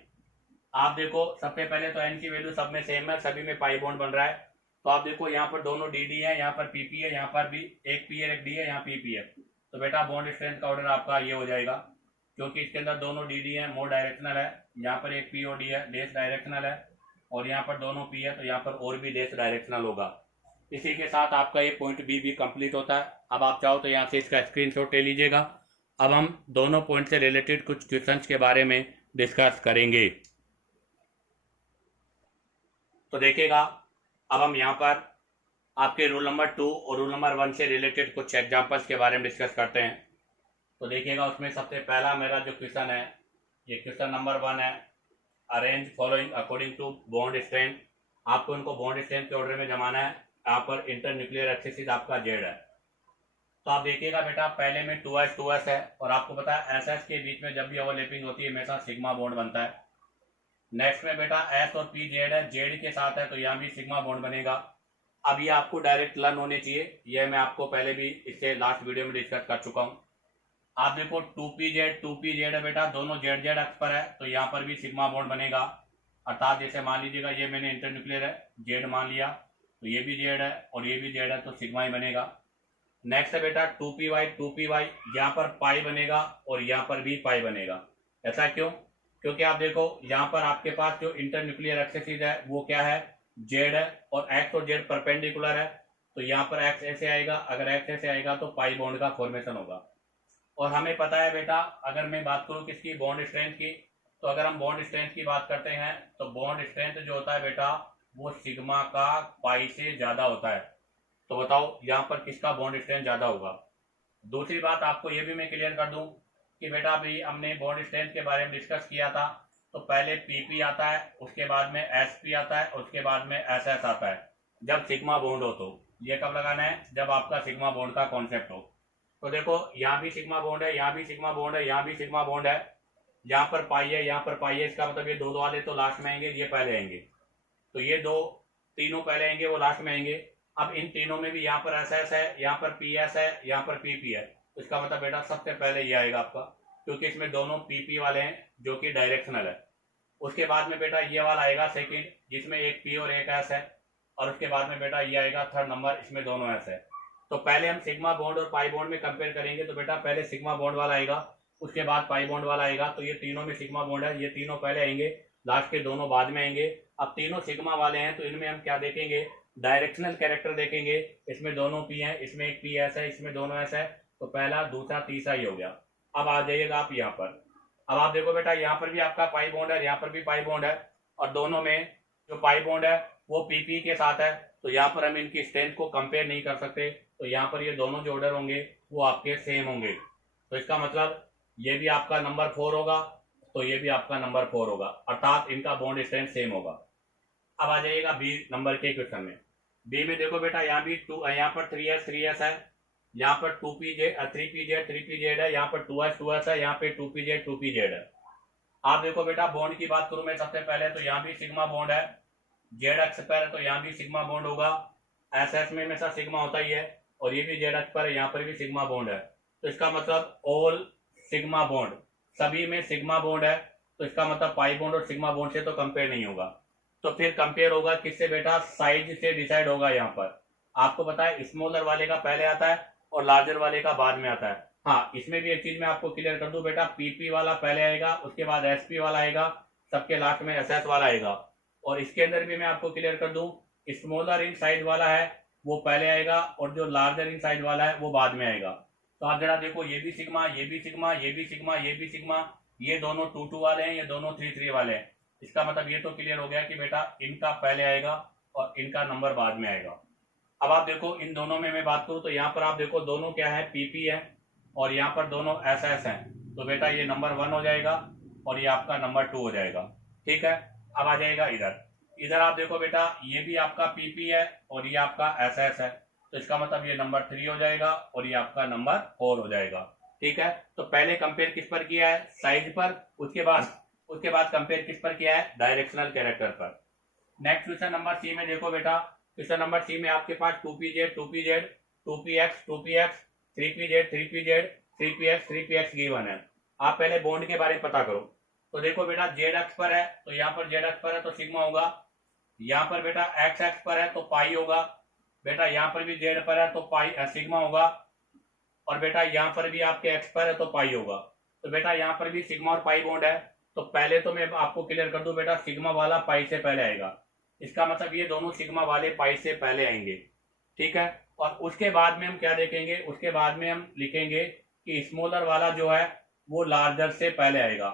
आप देखो सबसे पहले तो n की वैल्यू सब में सेम है, सभी में पाई बॉन्ड बन रहा है। तो आप देखो यहाँ पर दोनों डी डी है, यहाँ पर पीपी है, यहाँ पर भी एक पी है एक डी है, यहाँ पीपी है। तो बेटा बॉन्ड स्ट्रेंथ का ऑर्डर आपका ये हो जाएगा, क्योंकि इसके अंदर दोनों डी डी है, मोर डायरेक्शनल है। यहाँ पर एक पी और डी है, डेस डायरेक्शनल है, और यहाँ पर दोनों पी है तो यहाँ पर और भी डेस डायरेक्शनल होगा। इसी के साथ आपका ये पॉइंट बी भी कंप्लीट होता है। अब आप चाहो तो यहाँ से इसका स्क्रीनशॉट ले लीजिएगा। अब हम दोनों पॉइंट से रिलेटेड कुछ क्वेश्चंस के बारे में डिस्कस करेंगे। तो देखिएगा, अब हम यहाँ पर आपके रूल नंबर 2 और रूल नंबर 1 से रिलेटेड कुछ एग्जांपल्स के बारे में डिस्कस करते हैं। तो देखिएगा, उसमें सबसे पहला मेरा जो क्वेश्चन है, ये क्वेश्चन नंबर 1 है, arrange following according to bond strength. आपको इनको बॉन्ड स्ट्रेंथ के ऑर्डर में जमाना है। यहाँ पर इंटर न्यूक्लियर एक्सिस आपका जेड है। तो आप देखिएगा बेटा, पहले में 2s है, और आपको पता है एस के बीच में जब भी ओवरलैपिंग होती है हमेशा सिग्मा बॉन्ड बनता है। नेक्स्ट में बेटा एस और पी जेड है, जेड के साथ है तो यहाँ भी सिग्मा बॉन्ड बनेगा। अब ये आपको डायरेक्ट लर्न होने चाहिए, यह मैं आपको पहले भी इससे लास्ट वीडियो में डिस्कस कर चुका हूँ। आप देखो 2p z है बेटा, दोनों जेड जेड अक्ष पर है तो यहाँ पर भी सिग्मा बॉन्ड बनेगा। अर्थात जैसे मान लीजिएगा ये मैंने इंटरन्यूक्लियर है जेड मान लिया, तो ये भी जेड है और ये भी जेड है तो सिग्मा ही बनेगा। नेक्स्ट है बेटा 2py, यहाँ पर पाई बनेगा और यहाँ पर भी पाई बनेगा। ऐसा क्यों? क्योंकि आप देखो यहाँ पर आपके पास जो इंटरन्यूक्लियर एक्सिस है वो क्या है, जेड है, और एक्स और जेड परपेंडिकुलर है, तो यहाँ पर एक्स ऐसे आएगा। अगर एक्स ऐसे आएगा तो पाई बॉन्ड का फॉर्मेशन होगा। और हमें पता है बेटा, अगर मैं बात करूं किसकी, बॉन्ड स्ट्रेंथ की, तो अगर हम बॉन्ड स्ट्रेंथ की बात करते हैं तो बॉन्ड स्ट्रेंथ जो होता है बेटा वो सिग्मा का पाई से ज्यादा होता है। तो बताओ यहाँ पर किसका बॉन्ड स्ट्रेंथ ज्यादा होगा। दूसरी बात आपको ये भी मैं क्लियर कर दूं कि बेटा अभी हमने बॉन्ड स्ट्रेंथ के बारे में डिस्कस किया था, तो पहले पीपी आता है, उसके बाद में एसपी आता है, उसके बाद में एसएस आता है जब सिग्मा बॉन्ड हो। तो ये कब लगाना है, जब आपका सिग्मा बॉन्ड का कॉन्सेप्ट हो। तो देखो यहाँ भी सिग्मा बॉन्ड है, यहाँ भी सिग्मा बॉन्ड है, यहाँ भी सिग्मा बॉन्ड है, यहाँ पर पाई है, यहाँ पर पाई है। इसका मतलब ये दो वाले तो लास्ट में आएंगे, ये पहले आएंगे, तो ये दो तीनों पहले आएंगे, वो लास्ट में आएंगे। अब इन तीनों में भी यहाँ पर एसएस है, यहाँ पर पीएस है, यहाँ पर पीपी है, तो इसका मतलब बेटा सबसे पहले ये आएगा आपका, क्योंकि इसमें दोनों पीपी वाले हैं जो कि डायरेक्शनल है। उसके बाद में बेटा ये वाला आएगा सेकंड, जिसमें एक पी और एक एस है, और उसके बाद में बेटा ये आएगा थर्ड नंबर, इसमें दोनों एस है। तो पहले हम सिग्मा बॉन्ड और पाई बॉन्ड में कंपेयर करेंगे, तो बेटा पहले सिग्मा बॉन्ड वाला आएगा, उसके बाद पाई बॉन्ड वाला आएगा। तो ये तीनों में सिग्मा बॉन्ड है, ये तीनों पहले आएंगे, लास्ट के दोनों बाद में आएंगे। अब तीनों सिग्मा वाले हैं तो इनमें हम क्या देखेंगे, डायरेक्शनल कैरेक्टर देखेंगे। इसमें दोनों पी है, इसमें एक पी एस है, इसमें दोनों एस है, तो पहला दूसरा तीसरा ही हो गया। अब आ जाइएगा आप यहाँ पर। अब आप देखो बेटा यहाँ पर भी आपका पाई बॉन्ड है, यहाँ पर भी पाई बॉन्ड है, और दोनों में जो पाई बॉन्ड है वो पीपी के साथ है, तो यहाँ पर हम इनकी स्ट्रेंथ को कंपेयर नहीं कर सकते। तो यहाँ पर ये दोनों जो ऑर्डर होंगे वो आपके सेम होंगे, तो इसका मतलब ये भी आपका नंबर 4 होगा, तो ये भी आपका नंबर 4 होगा, अर्थात इनका बॉन्ड स्ट्रेंथ सेम होगा। अब आ जाइएगा बी नंबर के क्वेश्चन में। बी में देखो बेटा यहाँ भी यहाँ पर 3s है, यहाँ पर 3pz है, यहाँ पर 2s है, यहाँ पे 2pz है। आप देखो बेटा बॉन्ड की बात करूं मैं सबसे पहले, तो यहाँ भी सिग्मा बॉन्ड है, जेड अक्ष पर है तो यहाँ भी सिग्मा बॉन्ड होगा, एस में हमेशा सिग्मा होता ही है, और ये भी जेड अक्ष पर है, यहाँ पर भी सिग्मा बॉन्ड है। तो इसका मतलब ऑल सिग्मा बॉन्ड, सभी में सिग्मा बॉन्ड है, तो इसका मतलब पाई बॉन्ड और सिग्मा बॉन्ड से तो कंपेयर नहीं होगा। तो फिर कंपेयर होगा किससे बेटा, साइज से डिसाइड होगा। यहाँ पर आपको पता है स्मॉलर वाले का पहले आता है और लार्जर वाले का बाद में आता है। हाँ, इसमें भी एक चीज मैं आपको क्लियर कर दूं बेटा, पीपी वाला पहले आएगा, उसके बाद एसपी वाला आएगा, सबके लास्ट में एसएस वाला आएगा। और इसके अंदर भी मैं आपको क्लियर कर दूं, स्मॉलर इन साइज वाला है वो पहले आएगा और जो लार्जर इन साइज वाला है वो बाद में आएगा। तो आप जरा देखो, ये भी सिग्मा, ये भी सिग्मा, ये भी सिग्मा, ये भी सिग्मा, ये दोनों 2 वाले हैं, ये दोनों 3 वाले हैं। इसका मतलब ये तो क्लियर हो गया कि बेटा इनका पहले आएगा और इनका नंबर बाद में आएगा। अब आप देखो इन दोनों में मैं बात करूं तो यहाँ पर आप देखो दोनों क्या है, पीपी है और यहाँ पर दोनों एसएस हैं, तो बेटा ये नंबर 1 हो जाएगा और ये आपका नंबर 2 हो जाएगा। ठीक है, अब आ जाएगा इधर। इधर आप देखो बेटा ये भी आपका पीपी है और ये आपका एसएस है, तो इसका मतलब ये नंबर 3 हो जाएगा और ये आपका नंबर 4 हो जाएगा। ठीक है, तो पहले कंपेयर किस पर किया है, साइज पर, उसके बाद कंपेयर किस पर किया है, डायरेक्शनल कैरेक्टर पर। नेक्स्ट क्वेश्चन नंबर सी में देखो बेटा, क्वेश्चन नंबर सी में आपके पास 2pz 2px 2px 3pz 3px given है। आप पहले बॉन्ड के बारे में पता करो। तो देखो बेटा जेड अक्ष पर है तो यहाँ पर जेड अक्ष पर है तो सिग्मा होगा, यहाँ पर बेटा एक्स अक्ष पर है तो पाई होगा, बेटा यहाँ पर भी जेड पर है तो पाई सिग्मा होगा, और बेटा यहाँ पर भी आपके एक्स पर है तो पाई होगा। तो बेटा यहाँ पर भी सिग्मा और पाई बॉन्ड है, तो पहले तो मैं आपको क्लियर कर दूं बेटा, सिग्मा वाला पाई से पहले आएगा, इसका मतलब ये दोनों सिग्मा वाले पाई से पहले आएंगे। ठीक है, और उसके बाद में हम क्या देखेंगे, उसके बाद में हम लिखेंगे कि स्मॉलर वाला जो है वो लार्जर से पहले आएगा।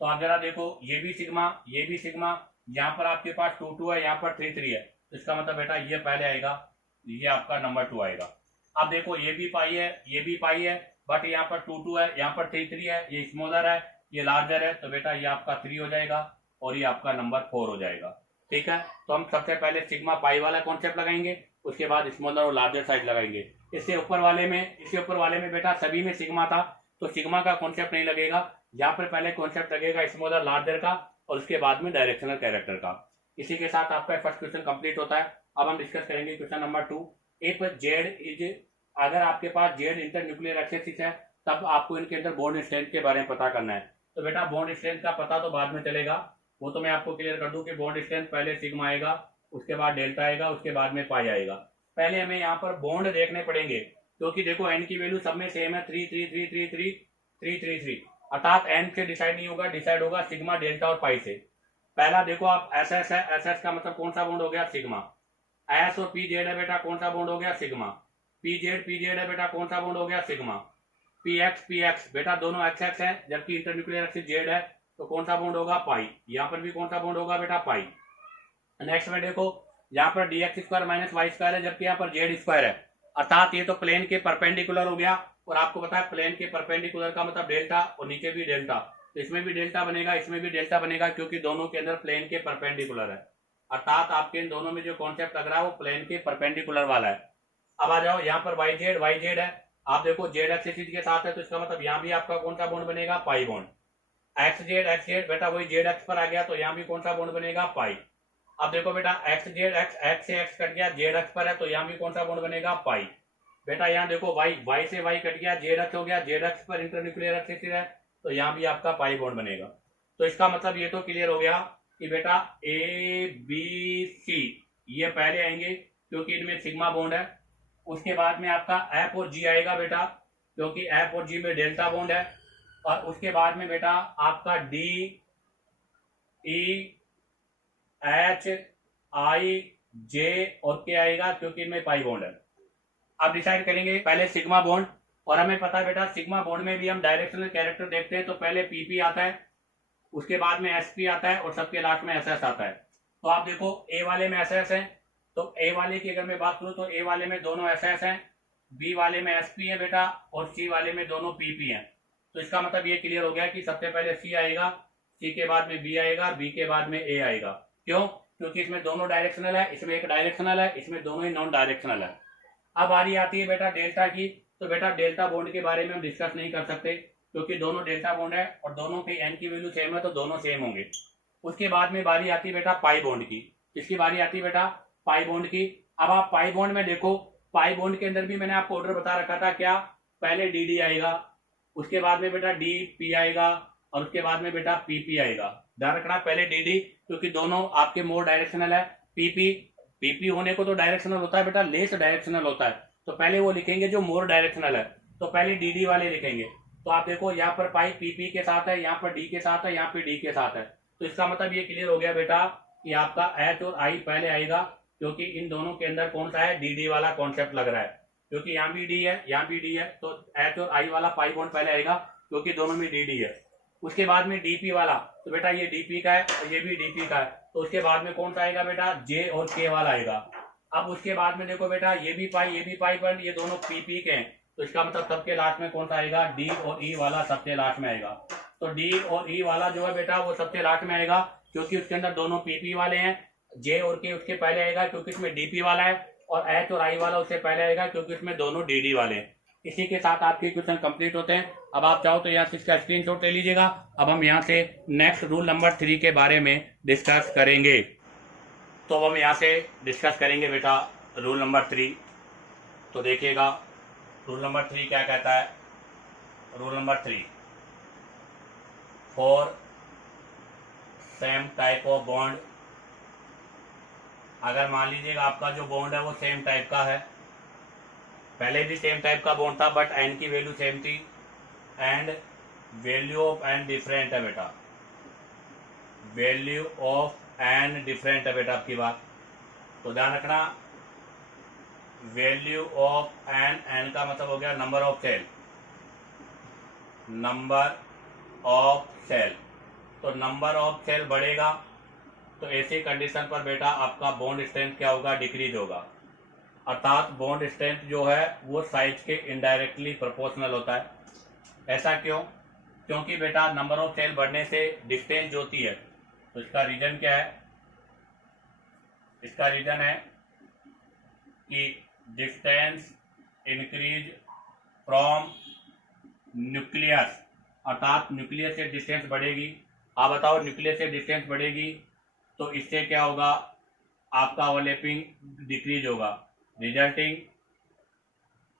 तो आप जरा देखो ये भी सिग्मा, ये भी सिग्मा, यहाँ पर आपके पास 2 है, यहाँ पर 3 है, तो इसका मतलब बेटा ये पहले आएगा, ये आपका नंबर 2 आएगा। अब देखो ये भी पाई है, ये भी पाई है, बट यहाँ पर 2 है, यहाँ पर 3 है, ये स्मॉलर है, ये लार्जर है, तो बेटा ये आपका 3 हो जाएगा और ये आपका नंबर 4 हो जाएगा। ठीक है, तो हम सबसे पहले सिग्मा पाई वाला कॉन्सेप्ट लगाएंगे, उसके बाद स्मॉलर और लार्जर साइज लगाएंगे। इससे ऊपर वाले में बेटा सभी में सिग्मा था तो सिग्मा का कॉन्सेप्ट नहीं लगेगा, यहाँ पर पहले कॉन्सेप्ट लगेगा स्मॉलर लार्जर का और उसके बाद में डायरेक्शनल कैरेक्टर का। इसी के साथ आपका फर्स्ट क्वेश्चन कंप्लीट होता है। अब हम डिस्कस करेंगे question number 2। If Z is, अगर आपके पास जेड इंटर न्यूक्लियर एक्सिस है तब आपको इनके अंदर बॉन्ड स्ट्रेंथ के बारे में पता करना है। तो बेटा बॉन्ड स्ट्रेंथ का पता तो बाद में चलेगा, वो तो मैं आपको क्लियर कर दूं कि बॉन्ड स्ट्रेंथ पहले सिग्मा आएगा, उसके बाद डेल्टा आएगा, उसके बाद में पाई आएगा। पहले हमें यहाँ पर बॉन्ड देखने पड़ेंगे, क्योंकि देखो एन की वैल्यू सब में सेम है, 3 3 3 3 3 3 3 3, अर्थात एन से डिसाइड नहीं होगा, डिसाइड होगा सिग्मा डेल्टा और पाई से। पहला देखो आप एस एस है, एस एस का मतलब कौन सा बॉन्ड हो गया, सिग्मा। एस और पी जेड है बेटा, कौन सा बॉन्ड हो गया, सिग्मा। पी जेड है बेटा, कौन सा बॉन्ड हो गया, सिग्मा। पी एक्स बेटा दोनों एक्स एक्स है, जबकि इंटरन्यूक्लियर एक्सिस जेड है, तो कौन सा बॉन्ड होगा, पाई। यहाँ पर भी कौन सा बॉन्ड होगा बेटा, पाई। नेक्स्ट में देखो यहाँ पर D X square minus Y square है, जबकि यहाँ पर जेड स्क्वायर है, अर्थात ये तो प्लेन के परपेंडिकुलर हो गया, और आपको पता है प्लेन के परपेंडिकुलर का मतलब डेल्टा, और नीचे भी डेल्टा, तो इसमें भी डेल्टा बनेगा, इसमें भी डेल्टा बनेगा, क्योंकि दोनों के अंदर प्लेन के परपेंडिकुलर है, अर्थात आपके इन दोनों में जो कॉन्सेप्ट लग रहा है वो प्लेन के परपेंडिकुलर वाला है। अब आ जाओ यहाँ पर वाई जेड है, आप देखो जेड एक्सिस के साथ है, तो इसका मतलब यहाँ भी आपका कौन सा बॉन्ड बनेगा, पाई बॉन्ड। एक्स जेड बेटा वही जेड एक्स पर आ गया, तो यहाँ भी कौन सा बॉन्ड बनेगा, पाई। अब देखो बेटा एक्स जेड एक्स से एक्स कट गया, जेड एक्स पर है, तो यहाँ भी कौन सा बॉन्ड बनेगा, पाई। बेटा यहाँ देखो वाई से वाई कट गया, जेड एक्स हो गया, जेड एक्स पर इंटरन्यूक्लियर एक्सिस है, तो यहाँ भी आपका पाई बॉन्ड बनेगा। तो इसका मतलब ये तो क्लियर हो गया कि बेटा ए बी सी ये पहले आएंगे क्योंकि इनमें सिग्मा बॉन्ड है, उसके बाद में आपका एफ और जी आएगा बेटा, क्योंकि एफ और जी में डेल्टा बॉन्ड है, और उसके बाद में बेटा आपका डी ई एच आई जे और के आएगा, क्योंकि इनमें पाई बॉन्ड है। अब डिसाइड करेंगे पहले सिग्मा बॉन्ड, और हमें पता है बेटा सिग्मा बॉन्ड में भी हम डायरेक्शनल कैरेक्टर देखते हैं, तो पहले पीपी आता है, उसके बाद में एसपी आता है, और सबके लास्ट में एसएस आता है। तो आप देखो ए वाले में एसएस है, तो ए वाले की अगर मैं बात करूं तो ए वाले में दोनों एसएस हैं, बी वाले में एसपी है बेटा, और सी वाले में दोनों पीपी हैं। तो इसका मतलब ये क्लियर हो गया कि सबसे पहले सी आएगा, सी के बाद में बी आएगा, बी के बाद में ए आएगा। क्यों? क्योंकि इसमें दोनों डायरेक्शनल है, इसमें एक डायरेक्शनल है, इसमें दोनों ही नॉन डायरेक्शनल है। अब बारी आती है बेटा डेल्टा की। तो बेटा डेल्टा बॉन्ड के बारे में हम डिस्कस नहीं कर सकते, क्योंकि दोनों डेल्टा बॉन्ड है और दोनों की एन की वैल्यू सेम है, तो दोनों सेम होंगे। उसके बाद में बारी आती है बेटा पाई बॉन्ड की। इसकी बारी आती है बेटा पाई बॉन्ड की। अब आप पाई बॉन्ड में देखो, पाई बॉन्ड के अंदर भी मैंने आपको ऑर्डर बता रखा था, क्या पहले डी डी आएगा, उसके बाद में बेटा डी पी आएगा, और उसके बाद में बेटा पी पी आएगा। ध्यान रखना पहले डी डी, क्योंकि दोनों आपके मोर डायरेक्शनल है। पीपी, पीपी होने को तो डायरेक्शनल होता है बेटा, लेस डायरेक्शनल होता है, तो पहले वो लिखेंगे जो मोर डायरेक्शनल है, तो पहले डी डी वाले लिखेंगे। तो आप देखो यहाँ पर पाई पीपी के साथ है, यहाँ पर डी के साथ है, यहाँ पे डी के साथ है। तो इसका मतलब ये क्लियर हो गया बेटा कि आपका एच और आई पहले आएगा, क्योंकि इन दोनों के अंदर कौन सा है, डी डी वाला कॉन्सेप्ट लग रहा है। क्योंकि यहाँ भी डी है, यहाँ भी डी है, तो एच और आई वाला पाई बॉन्ड पहले आएगा, क्योंकि दोनों में डी डी है। उसके बाद में डीपी वाला, तो बेटा ये डीपी का है और ये भी डीपी का है, तो उसके बाद में कौन सा आएगा बेटा, जे और के वाला आएगा। अब उसके बाद में देखो बेटा ये भी पाई बॉन्ड, ये दोनों पीपी के हैं, तो इसका मतलब सबके लास्ट में कौन सा आएगा, डी और ई वाला सबसे लास्ट में आएगा। तो डी और ई वाला जो है बेटा वो सबसे लास्ट में आएगा, क्योंकि उसके अंदर दोनों पीपी वाले हैं। जे और के उसके पहले आएगा, क्योंकि इसमें डीपी वाला है, और एच और आई वाला उससे पहले आएगा, क्योंकि इसमें दोनों डीडी वाले हैं। इसी के साथ आपके क्वेश्चन कंप्लीट होते हैं। अब आप चाहो तो यहाँ से इसका स्क्रीनशॉट ले लीजिएगा। अब हम यहाँ से नेक्स्ट रूल नंबर 3 के बारे में डिस्कस करेंगे। तो अब हम यहाँ से डिस्कस करेंगे बेटा रूल नंबर 3। तो देखिएगा रूल नंबर 3 क्या कहता है। Rule number 3, for same type of bond, अगर मान लीजिएगा आपका जो बॉन्ड है वो सेम टाइप का है, पहले भी सेम टाइप का बॉन्ड था बट एन की वैल्यू सेम थी, and value of N different है बेटा, वैल्यू ऑफ एन डिफरेंट है बेटा आपकी बात। तो ध्यान रखना वैल्यू ऑफ एन, एन का मतलब हो गया number of shell, number of shell. तो नंबर ऑफ सेल बढ़ेगा तो ऐसी कंडीशन पर बेटा आपका बॉन्ड स्ट्रेंथ क्या होगा, डिक्रीज होगा। अर्थात बॉन्ड स्ट्रेंथ जो है वो साइज के इनडायरेक्टली प्रोपोर्शनल होता है। ऐसा क्यों, क्योंकि बेटा नंबर ऑफ सेल बढ़ने से डिस्टेंस जो होती है, तो इसका रीजन क्या है, इसका रीजन है कि डिस्टेंस इंक्रीज फ्रॉम न्यूक्लियस, अर्थात न्यूक्लियस से डिस्टेंस बढ़ेगी। आप बताओ न्यूक्लियस से डिस्टेंस बढ़ेगी तो इससे क्या होगा, आपका ओवरलैपिंग डिक्रीज होगा, रिजल्टिंग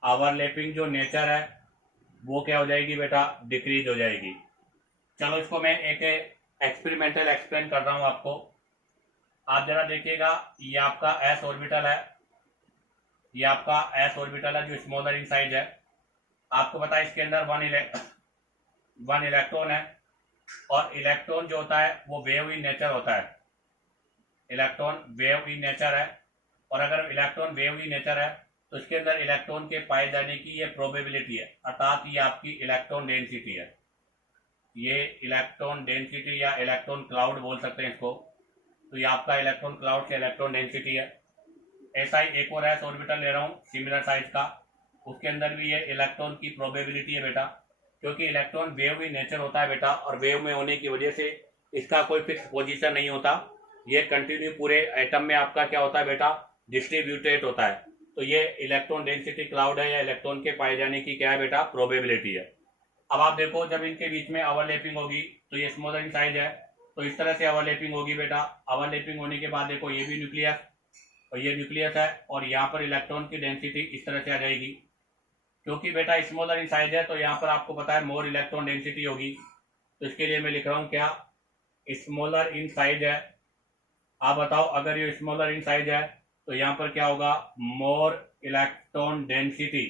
ओवरलैपिंग जो नेचर है वो क्या हो जाएगी बेटा, डिक्रीज हो जाएगी। चलो इसको मैं एक एक्सपेरिमेंटल एक्सप्लेन कर रहा हूं आपको। आप जरा देखिएगा, ये आपका एस ऑर्बिटल है, ये आपका एस ऑर्बिटल है जो स्मॉलर इन साइज है। आपको पता है इसके अंदर वन इलेक्ट्रॉन है, और इलेक्ट्रॉन जो होता है वो वेव इन नेचर होता है, इलेक्ट्रॉन वेव इन नेचर है। और अगर इलेक्ट्रॉन वेव इन नेचर है तो इसके अंदर इलेक्ट्रॉन के पाए जाने की ये प्रोबेबिलिटी है, अर्थात ये आपकी इलेक्ट्रॉन डेंसिटी है। ये इलेक्ट्रॉन डेंसिटी या इलेक्ट्रॉन क्लाउड बोल सकते हैं इसको। तो ये आपका इलेक्ट्रॉन क्लाउड से इलेक्ट्रॉन डेंसिटी है। ऐसा ही एक और एस ऑर्बिटल ले रहा हूँ सिमिलर साइज का, उसके अंदर भी ये इलेक्ट्रॉन की प्रोबेबिलिटी है बेटा, क्योंकि इलेक्ट्रॉन वेव इन नेचर होता है बेटा, और वेव में होने की वजह से इसका कोई फिक्स पोजीशन नहीं होता, ये कंटिन्यू पूरे एटम में आपका क्या होता है बेटा, डिस्ट्रीब्यूटेड होता है। तो ये इलेक्ट्रॉन डेंसिटी क्लाउड है, या इलेक्ट्रॉन के पाए जाने की क्या है बेटा, प्रोबेबिलिटी है। अब आप देखो जब इनके बीच में ओवरलैपिंग होगी, तो ये स्मॉलर इन साइज है, तो इस तरह से ओवरलैपिंग होगी बेटा। ओवरलैपिंग होने के बाद देखो ये भी न्यूक्लियस और ये न्यूक्लियस है, और यहाँ पर इलेक्ट्रॉन की डेंसिटी इस तरह से आ जाएगी। क्योंकि बेटा स्मॉलर इन साइज है तो यहाँ पर आपको पता है मोर इलेक्ट्रॉन डेंसिटी होगी, तो इसके लिए मैं लिख रहा हूँ क्या, स्मॉलर इन साइज है। आप बताओ अगर ये स्मॉलर इन साइज है तो यहाँ पर क्या होगा, मोर इलेक्ट्रॉन डेंसिटी,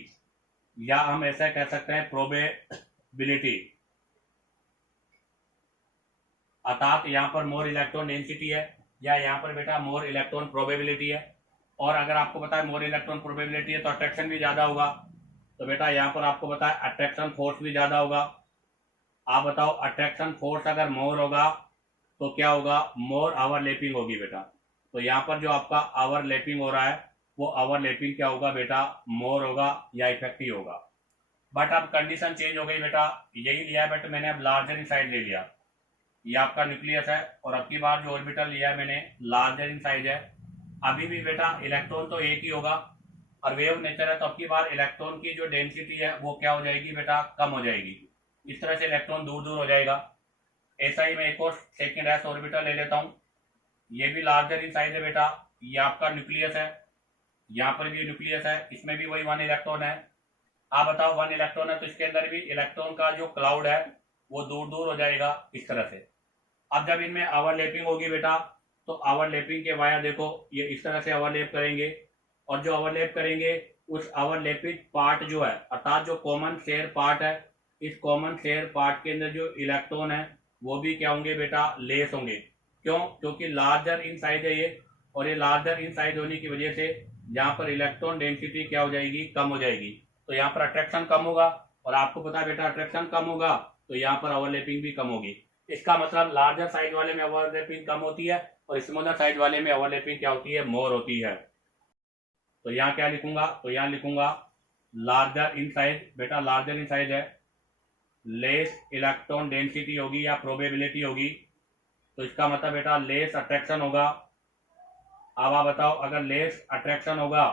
या हम ऐसा कह सकते हैं प्रोबेबिलिटी, अर्थात यहाँ पर मोर इलेक्ट्रॉन डेंसिटी है, या यहाँ पर बेटा मोर इलेक्ट्रॉन प्रोबेबिलिटी है। और अगर आपको पता है मोर इलेक्ट्रॉन प्रोबेबिलिटी है तो अट्रैक्शन भी ज्यादा होगा, तो बेटा यहाँ पर आपको पता है अट्रैक्शन फोर्स भी ज्यादा होगा। आप बताओ अट्रैक्शन फोर्स अगर मोर होगा तो क्या होगा, मोर ओवरलैपिंग होगी बेटा। तो यहाँ पर जो आपका ओवरलैपिंग हो रहा है वो ओवरलैपिंग क्या होगा बेटा, मोर होगा या इफेक्टिव होगा। बट अब कंडीशन चेंज हो गई बेटा, यही लिया है बट मैंने अब लार्जर इन साइड ले लिया, ये आपका न्यूक्लियस है, और अब की बार जो ऑर्बिटल लिया है मैंने लार्जर इन साइज है। अभी भी बेटा इलेक्ट्रॉन तो एक ही होगा, और वेव नेचर है, तो अब की बार इलेक्ट्रॉन की जो डेंसिटी है वो क्या हो जाएगी बेटा, कम हो जाएगी। इस तरह से इलेक्ट्रॉन दूर दूर हो जाएगा। ऐसा ही मैं एक और सेकेंड एस ऑर्बिटल ले लेता हूँ। ये भी लार्जर इन साइज है बेटा। ये आपका न्यूक्लियस है, यहाँ पर भी न्यूक्लियस है, इसमें भी वही 1 इलेक्ट्रॉन है। आप बताओ 1 इलेक्ट्रॉन है तो इसके अंदर भी इलेक्ट्रॉन का जो क्लाउड है वो दूर दूर हो जाएगा इस तरह से। अब जब इनमें ओवरलैपिंग होगी बेटा, तो ओवरलैपिंग के वाया देखो ये इस तरह से ओवरलैप करेंगे, और जो ओवरलैप करेंगे उस ओवरलैपिंग पार्ट जो है, अर्थात जो कॉमन शेयर पार्ट है, इस कॉमन शेयर पार्ट के अंदर जो इलेक्ट्रॉन है वो भी क्या होंगे बेटा, लेस होंगे। क्यों? क्योंकि लार्जर इन साइज है ये, और ये लार्जर इन साइज होने की वजह से यहाँ पर इलेक्ट्रॉन डेंसिटी क्या हो जाएगी, कम हो जाएगी। तो यहाँ पर अट्रैक्शन कम होगा, और आपको पता है बेटा अट्रैक्शन कम होगा तो यहाँ पर ओवरलैपिंग भी कम होगी। इसका मतलब लार्जर साइज वाले में ओवरलैपिंग कम होती है, और स्मॉलर साइज वाले में ओवरलैपिंग क्या होती है, मोर होती है। तो यहाँ क्या लिखूंगा, तो यहाँ लिखूंगा लार्जर इन साइज। बेटा लार्जर इन साइज है, लेस इलेक्ट्रॉन डेंसिटी होगी या प्रोबेबिलिटी होगी, तो इसका मतलब बेटा लेस अट्रैक्शन होगा। अब आप बताओ अगर लेस अट्रैक्शन होगा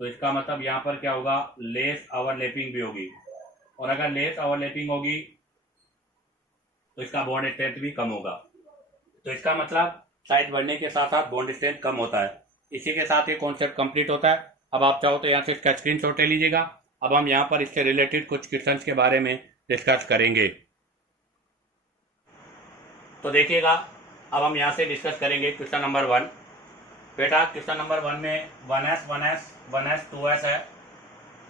तो इसका मतलब यहाँ पर क्या होगा, लेस ओवरलैपिंग भी होगी, और अगर लेस ओवरलैपिंग होगी तो इसका बॉन्ड स्ट्रेंथ भी कम होगा। तो इसका मतलब साइज बढ़ने के साथ साथ बॉन्ड स्ट्रेंथ कम होता है। इसी के साथ ये कॉन्सेप्ट कंप्लीट होता है। अब आप चाहो तो यहाँ से इसका स्क्रीनशॉट ले लीजिएगा। अब हम यहाँ पर इससे रिलेटेड कुछ क्वेश्चंस के बारे में डिस्कस करेंगे। तो देखिएगा, अब हम यहाँ से डिस्कस करेंगे क्वेश्चन नंबर 1। बेटा क्वेश्चन नंबर 1 में 1s 1s 1s 2s है,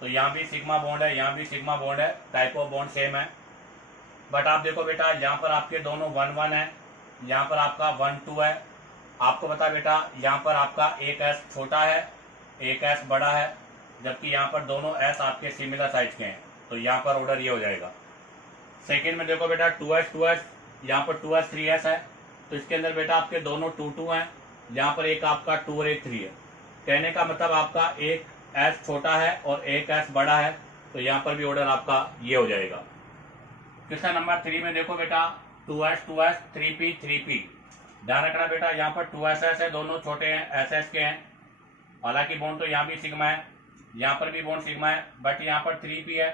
तो यहाँ भी सिग्मा बॉन्ड है, यहाँ भी सिग्मा बॉन्ड है, टाइप ऑफ बॉन्ड सेम है। बट आप देखो बेटा यहाँ पर आपके दोनों 1 1 है, यहाँ पर आपका 1 2 है। आपको पता बेटा यहाँ पर आपका एक एस छोटा है, एक एस बड़ा है, जबकि यहाँ पर दोनों एस आपके सिमिलर साइज के हैं, तो यहाँ पर ऑर्डर ये हो जाएगा। सेकेंड में देखो बेटा 2s यहाँ पर 2s 3s है, तो इसके अंदर बेटा आपके दोनों 2 2 हैं, यहाँ पर एक आपका 2 और एक 3 है। कहने का मतलब आपका एक एस छोटा है और एक एस बड़ा है, तो यहाँ पर भी ऑर्डर आपका ये हो जाएगा। क्वेश्चन नंबर 3 में देखो बेटा 2s 3p 3p। ध्यान रखना बेटा यहाँ पर 2ss है, दोनों छोटे हैं, ss के हैं। हालांकि बॉन्ड तो यहाँ भी सिग्मा है, यहाँ पर भी बॉन्ड सिग्मा है, बट यहाँ पर 3p है।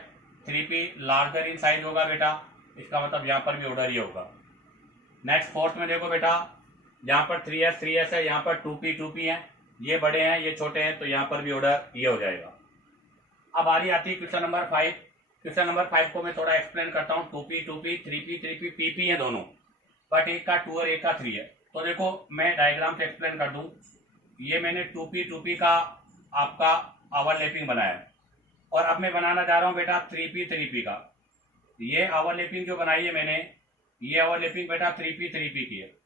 3p लार्जर इन साइज होगा बेटा, इसका मतलब यहाँ पर भी ऑर्डर ये होगा। नेक्स्ट फोर्थ में देखो बेटा यहाँ पर 3s है, यहाँ पर 2p है, ये बड़े हैं ये छोटे हैं, तो यहाँ पर भी ऑर्डर ये हो जाएगा। अब बारी आती है क्वेश्चन नंबर 5। क्वेश्चन नंबर 5 को मैं थोड़ा एक्सप्लेन करता हूँ। 2p 3p pp है दोनों, बट एक का 2 और एक का 3 है। तो देखो मैं डायग्राम से एक्सप्लेन कर दूं। ये मैंने 2p का आपका ओवरलैपिंग बनाया है, और अब मैं बनाना जा रहा हूँ बेटा 3p का। ये ओवरलैपिंग जो बनाई है मैंने, ये ओवरलैपिंग बेटा 3p की है।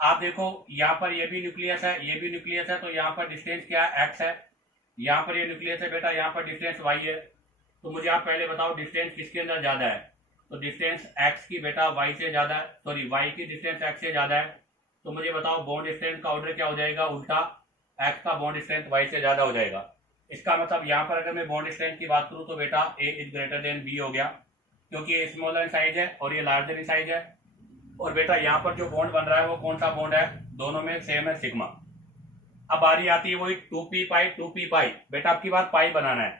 आप देखो यहाँ पर ये भी न्यूक्लियस है, ये भी न्यूक्लियस है, तो यहाँ पर डिस्टेंस क्या है, x है। यहाँ पर ये न्यूक्लियस है बेटा, यहाँ पर डिस्टेंस y है। तो मुझे आप पहले बताओ डिस्टेंस किसके अंदर ज्यादा है, तो डिस्टेंस x की बेटा y से ज्यादा है, सॉरी y की डिस्टेंस x से ज्यादा है। तो मुझे बताओ बॉन्ड स्ट्रेंथ का ऑर्डर क्या हो जाएगा, उल्टा x का बॉन्ड स्ट्रेंथ y से ज्यादा हो जाएगा। इसका मतलब यहाँ पर अगर मैं बॉन्ड स्ट्रेंथ की बात करूँ तो बेटा a is greater than b हो गया, क्योंकि ये स्मॉलर इन साइज है और ये लार्जर इन साइज है। और बेटा यहाँ पर जो बॉन्ड बन रहा है वो कौन सा बॉन्ड है, दोनों में सेम है, सिग्मा। अब बारी आती है वही 2p पाई। बेटा आपकी बात पाई बनाना है,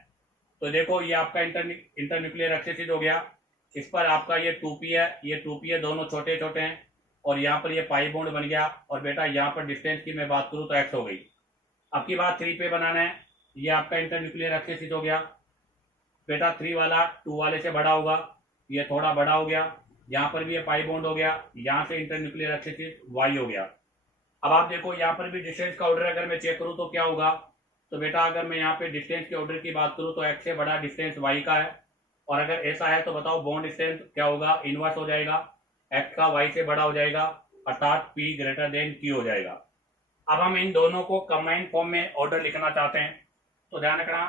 तो देखो ये आपका इंटरन्यूक्लियर एक्सिस हो गया, इस पर आपका ये 2p है, ये 2p है, दोनों छोटे छोटे हैं, और यहाँ पर ये पाई बॉन्ड बन गया। और बेटा यहाँ पर डिस्टेंस की मैं बात करूँ तो x हो गई। अब की बात 3 पे बनाना है, ये आपका इंटरन्यूक्लियर एक्सिस हो गया। बेटा 3 वाला 2 वाले से बड़ा होगा, ये थोड़ा बड़ा हो गया, यहाँ पर भी ये पाई बॉन्ड हो गया, यहाँ से इंटरन्यूक्लियर एक्सिस y हो गया। अब आप देखो यहाँ पर भी डिस्टेंस का ऑर्डर अगर मैं चेक करूँ तो क्या होगा, तो बेटा अगर मैं यहाँ पे डिस्टेंस के ऑर्डर की बात करूँ तो x से बड़ा डिस्टेंस y का है, और अगर ऐसा है तो बताओ बॉन्ड स्ट्रेंथ क्या होगा, इनवर्स हो जाएगा, x का y से बड़ा हो जाएगा, अर्थात p ग्रेटर देन q हो जाएगा। अब हम इन दोनों को कंबाइंड फॉर्म में ऑर्डर लिखना चाहते हैं, तो ध्यान रखना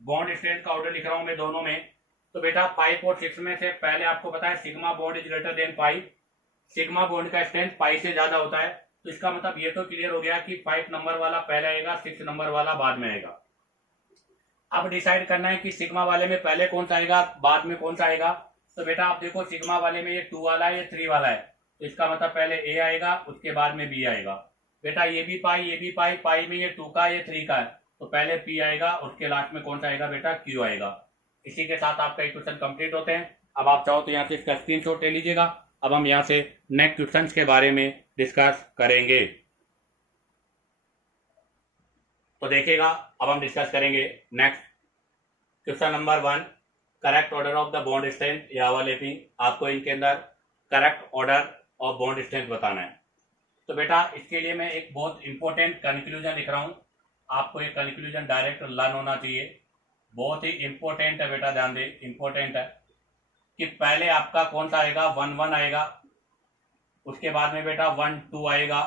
बॉन्ड स्ट्रेंथ का ऑर्डर लिख रहा हूं मैं दोनों में। तो बेटा 5 और 6 में से पहले आपको पता है sigma bond is greater than pi, sigma bond का स्ट्रेंथ पाई से ज्यादा होता है। तो इसका मतलब ये तो क्लियर हो गया कि 5 नंबर वाला पहले आएगा, 6 नंबर वाला बाद में आएगा। अब डिसाइड करना है कि सिग्मा वाले में पहले कौन सा आएगा, बाद में कौन सा आएगा। तो बेटा आप देखो सिग्मा वाले में ये 2 वाला है, ये 3 वाला है, तो इसका मतलब पहले ए आएगा, उसके बाद में बी आएगा। बेटा ये भी पाई, पाई में ये 2 का ये 3 का है, तो पहले पी आएगा, उसके लास्ट में कौन सा आएगा बेटा, क्यू आएगा। इसी के साथ आपका इक्वेशन कंप्लीट होते हैं। अब आप चाहो तो यहाँ से इसका स्क्रीनशॉट ले लीजिएगा। अब हम यहाँ से नेक्स्ट क्वेश्चन के बारे में डिस्कस करेंगे। तो देखिएगा, अब हम डिस्कस करेंगे next question number 1, correct order of the bond strength या ओवरलैपिंग। आपको इनके अंदर correct order of bond strength बताना है। तो बेटा इसके लिए मैं एक बहुत इंपॉर्टेंट कंक्लूजन लिख रहा हूँ। आपको ये कंक्लूजन डायरेक्ट लर्न होना चाहिए, बहुत ही इंपॉर्टेंट है बेटा, ध्यान दे, इंपॉर्टेंट है कि पहले आपका कौन सा आएगा, 1 1 आएगा, उसके बाद में बेटा 1 2 आएगा,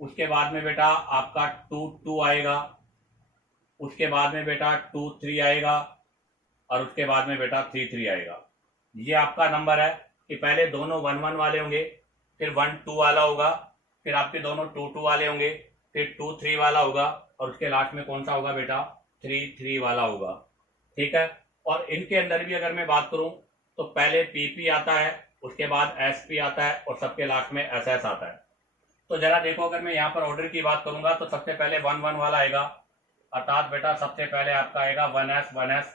उसके बाद में बेटा आपका 2 2 आएगा, उसके बाद में बेटा 2 3 आएगा, और उसके बाद में बेटा 3 3 आएगा। ये आपका नंबर है कि पहले दोनों 1 1 वाले होंगे, फिर 1 2 वाला होगा, फिर आपके दोनों 2 2 वाले होंगे, फिर 2 3 वाला होगा, और उसके लास्ट में कौन सा होगा बेटा, 3 3 वाला होगा। ठीक है। और इनके अंदर भी अगर मैं बात करूं तो पहले पीपी आता है, उसके बाद एसपी आता है, और सबके लास्ट में एसएस आता है। तो जरा देखो, अगर मैं यहाँ पर ऑर्डर की बात करूंगा तो सबसे पहले 1 1 वाला आएगा, अर्थात बेटा सबसे पहले आपका आएगा 1s,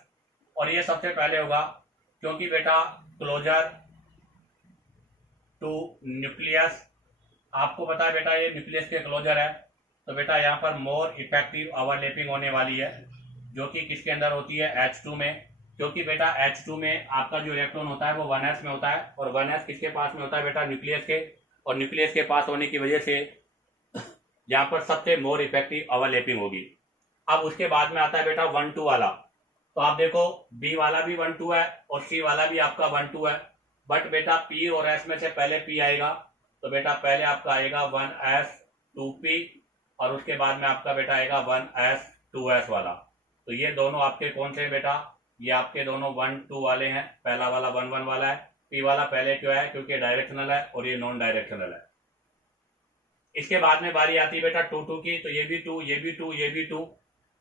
और ये सबसे पहले होगा क्योंकि बेटा क्लोजर टू न्यूक्लियस, आपको पता है बेटा ये न्यूक्लियस के क्लोजर है, तो बेटा यहाँ पर मोर इफेक्टिव ओवरलैपिंग होने वाली है, जो कि किसके अंदर होती है, H2 में। क्योंकि बेटा H2 में आपका जो इलेक्ट्रॉन होता है वो 1s में होता है, और 1s किसके पास में होता है बेटा, न्यूक्लियस के, और न्यूक्लियस के पास होने की वजह से यहाँ पर सबसे मोर इफेक्टिव ओवरलैपिंग होगी। अब उसके बाद में आता है बेटा 1 2 वाला, तो आप देखो बी वाला भी 1 2 है और सी वाला भी आपका 1 2 है, बट बेटा पी और एस में से पहले पी आएगा, तो बेटा पहले आपका आएगा 1s 2p, और उसके बाद में आपका बेटा आएगा 1s 2s वाला। तो ये दोनों आपके कौन से बेटा, ये आपके दोनों 1 2 वाले हैं, पहला वाला 1 1 वाला है, पी वाला पहले क्यों है, क्योंकि डायरेक्शनल है और ये नॉन डायरेक्शनल है। इसके बाद में बारी आती है बेटा 2 2 की, तो ये भी 2, ये भी 2, ये भी 2,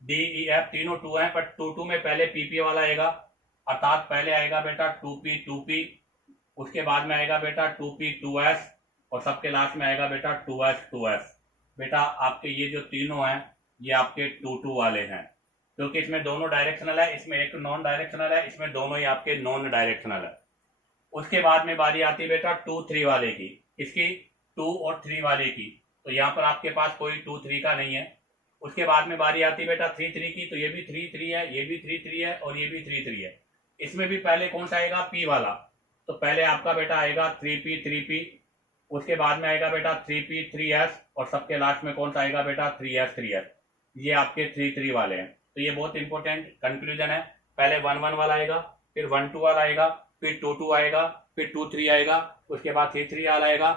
डी ई एफ तीनों 2 हैं, बट 2 2 में पहले पीपी वाला आएगा, अर्थात पहले आएगा बेटा 2p, उसके बाद में आएगा बेटा 2p 2s, और सबके लास्ट में आएगा बेटा 2s। बेटा आपके ये जो तीनों हैं ये आपके 2 2 वाले हैं, क्योंकि इसमें दोनों डायरेक्शनल है, इसमें एक नॉन डायरेक्शनल है, इसमें दोनों ही आपके नॉन डायरेक्शनल है। उसके बाद में बारी आती है बेटा 2 3 वाले की, इसकी 2 और 3 वाले की, तो यहाँ पर आपके पास कोई 2 3 का नहीं है। उसके बाद में बारी आती है बेटा 3 3 की, तो ये भी 3 3 है, ये भी 3 3 है, और ये भी 3 3 है। इसमें भी पहले कौन सा आएगा, पी वाला, तो पहले आपका बेटा आएगा 3p, उसके बाद में आएगा बेटा 3p 3s, और सबके लास्ट में कौन सा आएगा बेटा 3s। ये आपके 3 3 वाले हैं। तो ये बहुत इंपॉर्टेंट कंक्लूजन है, पहले 1 1 वाला आएगा, फिर 1 2 वाला आएगा, फिर 2 2 आएगा, फिर 2 3 आएगा, उसके बाद 3 3 वाला आएगा,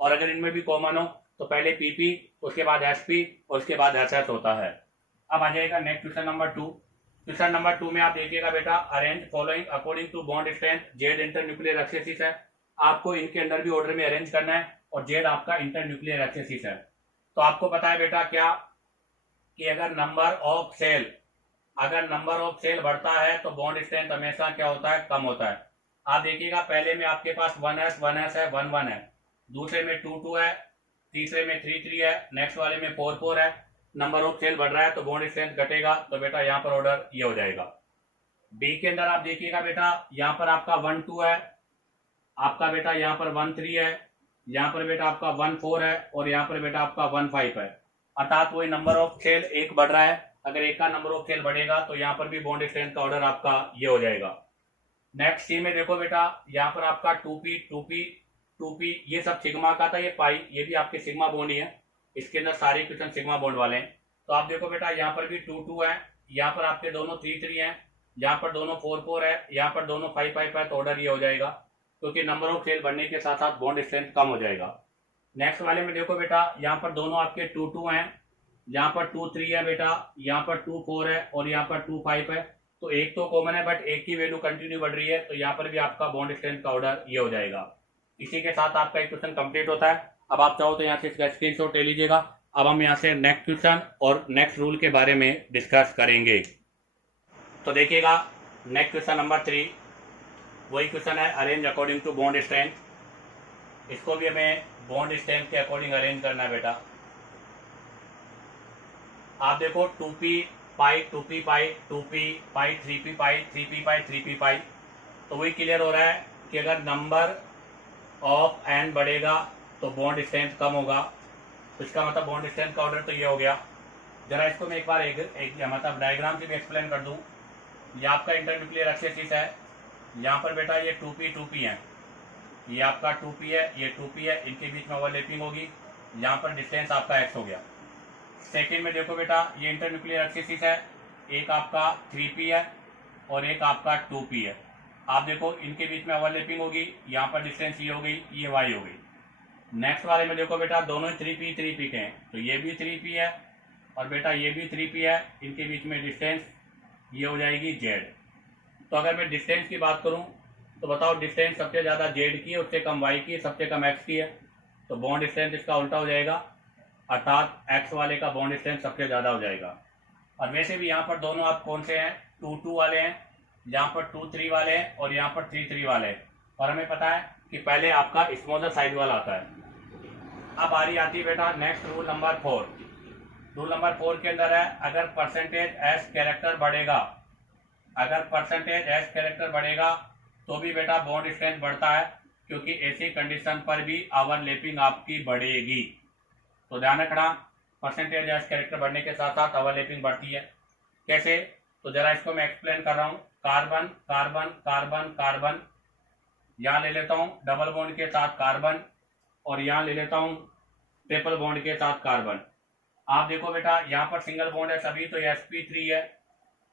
और अगर इनमें भी कॉमन हो तो पहले पीपी, उसके बाद एसपी, और उसके बाद एसएस होता है। अब आ जाएगा next question number 2। Question number 2 में आप देखिएगा बेटा, arrange following according to bond strength, Z inter nuclear axis है, आपको इनके अंदर भी ऑर्डर में अरेंज करना है, और जेड आपका इंटर न्यूक्लियर एक्सेसिस है। तो आपको पता है बेटा क्या, कि अगर नंबर ऑफ सेल बढ़ता है तो बॉन्ड स्ट्रेंथ हमेशा क्या होता है, कम होता है। आप देखिएगा पहले में आपके पास 1s है, 1 1 है, दूसरे में 2 2 है, तीसरे में 3 3 है, नेक्स्ट वाले में 4 4 है। नंबर ऑफ सेल बढ़ रहा है तो बॉन्ड स्ट्रेंथ घटेगा, तो बेटा यहाँ पर ऑर्डर ये हो जाएगा। डी के अंदर आप देखिएगा बेटा, यहाँ पर आपका 1 2 है, आपका बेटा यहाँ पर 1 3 है, यहाँ पर बेटा आपका 1 4 है, और यहाँ पर बेटा आपका 1 5 है, अर्थात वही नंबर ऑफ सेल एक बढ़ रहा है। अगर एक का नंबर ऑफ सेल बढ़ेगा तो यहाँ पर भी बॉन्ड स्ट्रेंथ का ऑर्डर आपका ये हो जाएगा। नेक्स्ट सी में देखो बेटा, यहाँ पर आपका 2p ये सब सिग्मा का था, ये पाई, ये भी आपके सिग्मा बॉन्ड ही है, इसके अंदर सारे क्वेश्चन सिग्मा बॉन्ड वाले हैं। तो आप देखो बेटा यहाँ पर भी 2 2 है, यहाँ पर आपके दोनों 3 3 है, यहाँ पर दोनों 4 4 है, यहाँ पर दोनों 5 5 है, तो ऑर्डर ये हो जाएगा, क्योंकि नंबर ऑफ सेल बढ़ने के साथ साथ बॉन्ड स्ट्रेंथ कम हो जाएगा। नेक्स्ट वाले में देखो बेटा, यहाँ पर दोनों आपके 2 2 हैं, यहाँ पर 2 3 है बेटा, यहाँ पर 2 4 है, और यहाँ पर 2 5 है, तो एक तो कॉमन है, बट एक की वैल्यू कंटिन्यू बढ़ रही है, तो यहाँ पर भी आपका बॉन्ड स्ट्रेंथ का ऑर्डर ये हो जाएगा। इसी के साथ आपका इक्वेशन कंप्लीट होता है। अब आप चाहो तो यहाँ से इसका स्क्रीनशॉट ले लीजिएगा। अब हम यहाँ से नेक्स्ट क्वेश्चन और नेक्स्ट रूल के बारे में डिस्कस करेंगे। तो देखिएगा नेक्स्ट क्वेश्चन नंबर 3, वही क्वेश्चन है, arrange according to bond strength. इसको भी हमें बॉन्ड स्ट्रेंथ के अकॉर्डिंग अरेंज करना है बेटा। आप देखो 2p पाई 2p पाई 2p पाई 3p पाई 3p पाई 3p पाई, तो वही क्लियर हो रहा है कि अगर नंबर ऑफ n बढ़ेगा तो बॉन्ड स्ट्रेंथ कम होगा। तो इसका मतलब बॉन्ड स्ट्रेंथ का ऑर्डर तो ये हो गया। जरा इसको मैं एक बार एक मतलब डायग्राम से भी एक्सप्लेन कर दूं। ये आपका इंटरन्यूक्लियर एक्सिस है, यहाँ पर बेटा ये 2p है, ये आपका 2p है, ये 2p है, इनके बीच में ओवरलैपिंग होगी, यहाँ पर डिस्टेंस आपका x हो गया। सेकेंड में देखो बेटा ये इंटरन्यूक्लियर एक्सिस है, एक आपका 3p है और एक आपका 2p है। आप देखो इनके बीच में ओवरलैपिंग होगी, यहाँ पर डिस्टेंस ये हो गई, ये y हो गई। नेक्स्ट वाले में देखो बेटा दोनों ही 3p के हैं, तो ये भी 3p है और बेटा ये भी 3p है, इनके बीच में डिस्टेंस ये हो जाएगी z। तो अगर मैं डिस्टेंस की बात करूं तो बताओ डिस्टेंस सबसे ज़्यादा z की है, उससे कम y की है, सबसे कम x की है, तो बॉन्ड स्ट्रेंथ इसका उल्टा हो जाएगा, अर्थात x वाले का बॉन्ड स्ट्रेंथ सबसे ज़्यादा हो जाएगा। और वैसे भी यहाँ पर दोनों आप कौन से हैं, 2 वाले हैं, यहाँ पर 2 वाले हैं और यहाँ पर 3 वाले हैं। और हमें पता है कि पहले आपका स्मॉलर साइज वाला आता है। अब बारी आती है बेटा next rule number 4। Rule number 4 के अंदर है अगर परसेंटेज एस कैरेक्टर बढ़ेगा, अगर परसेंटेज एस कैरेक्टर बढ़ेगा तो भी बेटा बॉन्ड स्ट्रेंथ बढ़ता है, क्योंकि ऐसी कंडीशन पर भी ओवरलैपिंग आपकी बढ़ेगी। तो ध्यान रखना परसेंटेज एस कैरेक्टर बढ़ने के साथ साथ ओवरलैपिंग बढ़ती है। कैसे, तो जरा इसको मैं एक्सप्लेन कर रहा हूँ। कार्बन कार्बन कार्बन कार्बन, यहाँ ले लेता हूँ डबल बॉन्ड के साथ कार्बन और यहाँ ले लेता हूँ ट्रिपल बॉन्ड के साथ कार्बन। आप देखो बेटा यहाँ पर सिंगल बॉन्ड है सभी, तो ये sp3 है,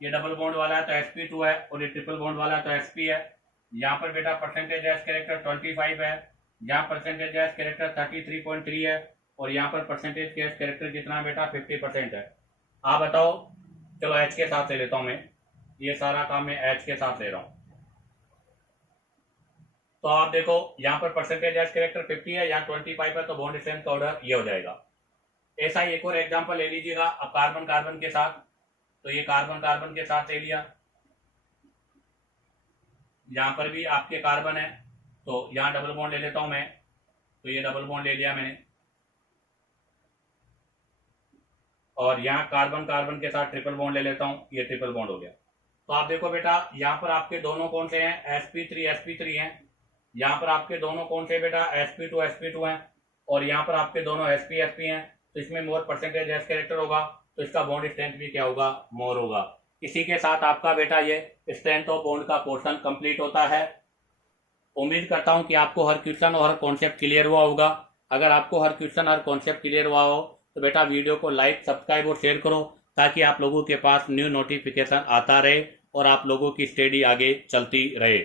ये डबल बॉन्ड वाला है तो sp2 है और ये ट्रिपल बॉन्ड वाला है तो sp है। यहाँ पर बेटा परसेंटेज एस कैरेक्टर 25 है, यहाँ परसेंटेज एस कैरेक्टर 33.3 है और यहाँ पर परसेंटेज एस कैरेक्टर कितना है बेटा 50% है। आप बताओ, चलो एच के साथ ले लेता हूँ मैं, ये सारा काम मैं एच के साथ ले रहा हूँ। तो आप देखो यहाँ पर परसेंटेज एस कैरेक्टर 50 है, यहाँ 25 है, तो बॉन्ड स्ट्रेंथ का ऑर्डर ये हो जाएगा। ऐसा ही एक और एग्जांपल ले लीजिएगा अब कार्बन कार्बन के साथ। तो ये कार्बन कार्बन के साथ ले लिया, यहाँ पर भी आपके कार्बन है, तो यहाँ डबल बॉन्ड ले लेता हूं मैं, तो ये डबल बॉन्ड ले लिया मैंने। और यहाँ कार्बन कार्बन के साथ ट्रिपल बॉन्ड ले लेता हूँ, ये ट्रिपल बॉन्ड हो गया। तो आप देखो बेटा यहाँ पर आपके दोनों कौन से हैं, sp3 हैं, यहाँ पर आपके दोनों कौन से बेटा sp2 हैं और यहाँ पर आपके दोनों sp हैं। तो इसमें मोर परसेंटेज एस कैरेक्टर होगा, तो इसका बॉन्ड स्ट्रेंथ भी क्या होगा, मोर होगा। इसी के साथ आपका बेटा ये स्ट्रेंथ ऑफ बॉन्ड का पोर्शन कंप्लीट होता है। उम्मीद करता हूँ कि आपको हर क्वेश्चन और हर कॉन्सेप्ट क्लियर हुआ होगा। अगर आपको हर क्वेश्चन हर कॉन्सेप्ट क्लियर हुआ हो तो बेटा वीडियो को लाइक सब्सक्राइब और शेयर करो, ताकि आप लोगों के पास न्यू नोटिफिकेशन आता रहे और आप लोगों की स्टडी आगे चलती रहे।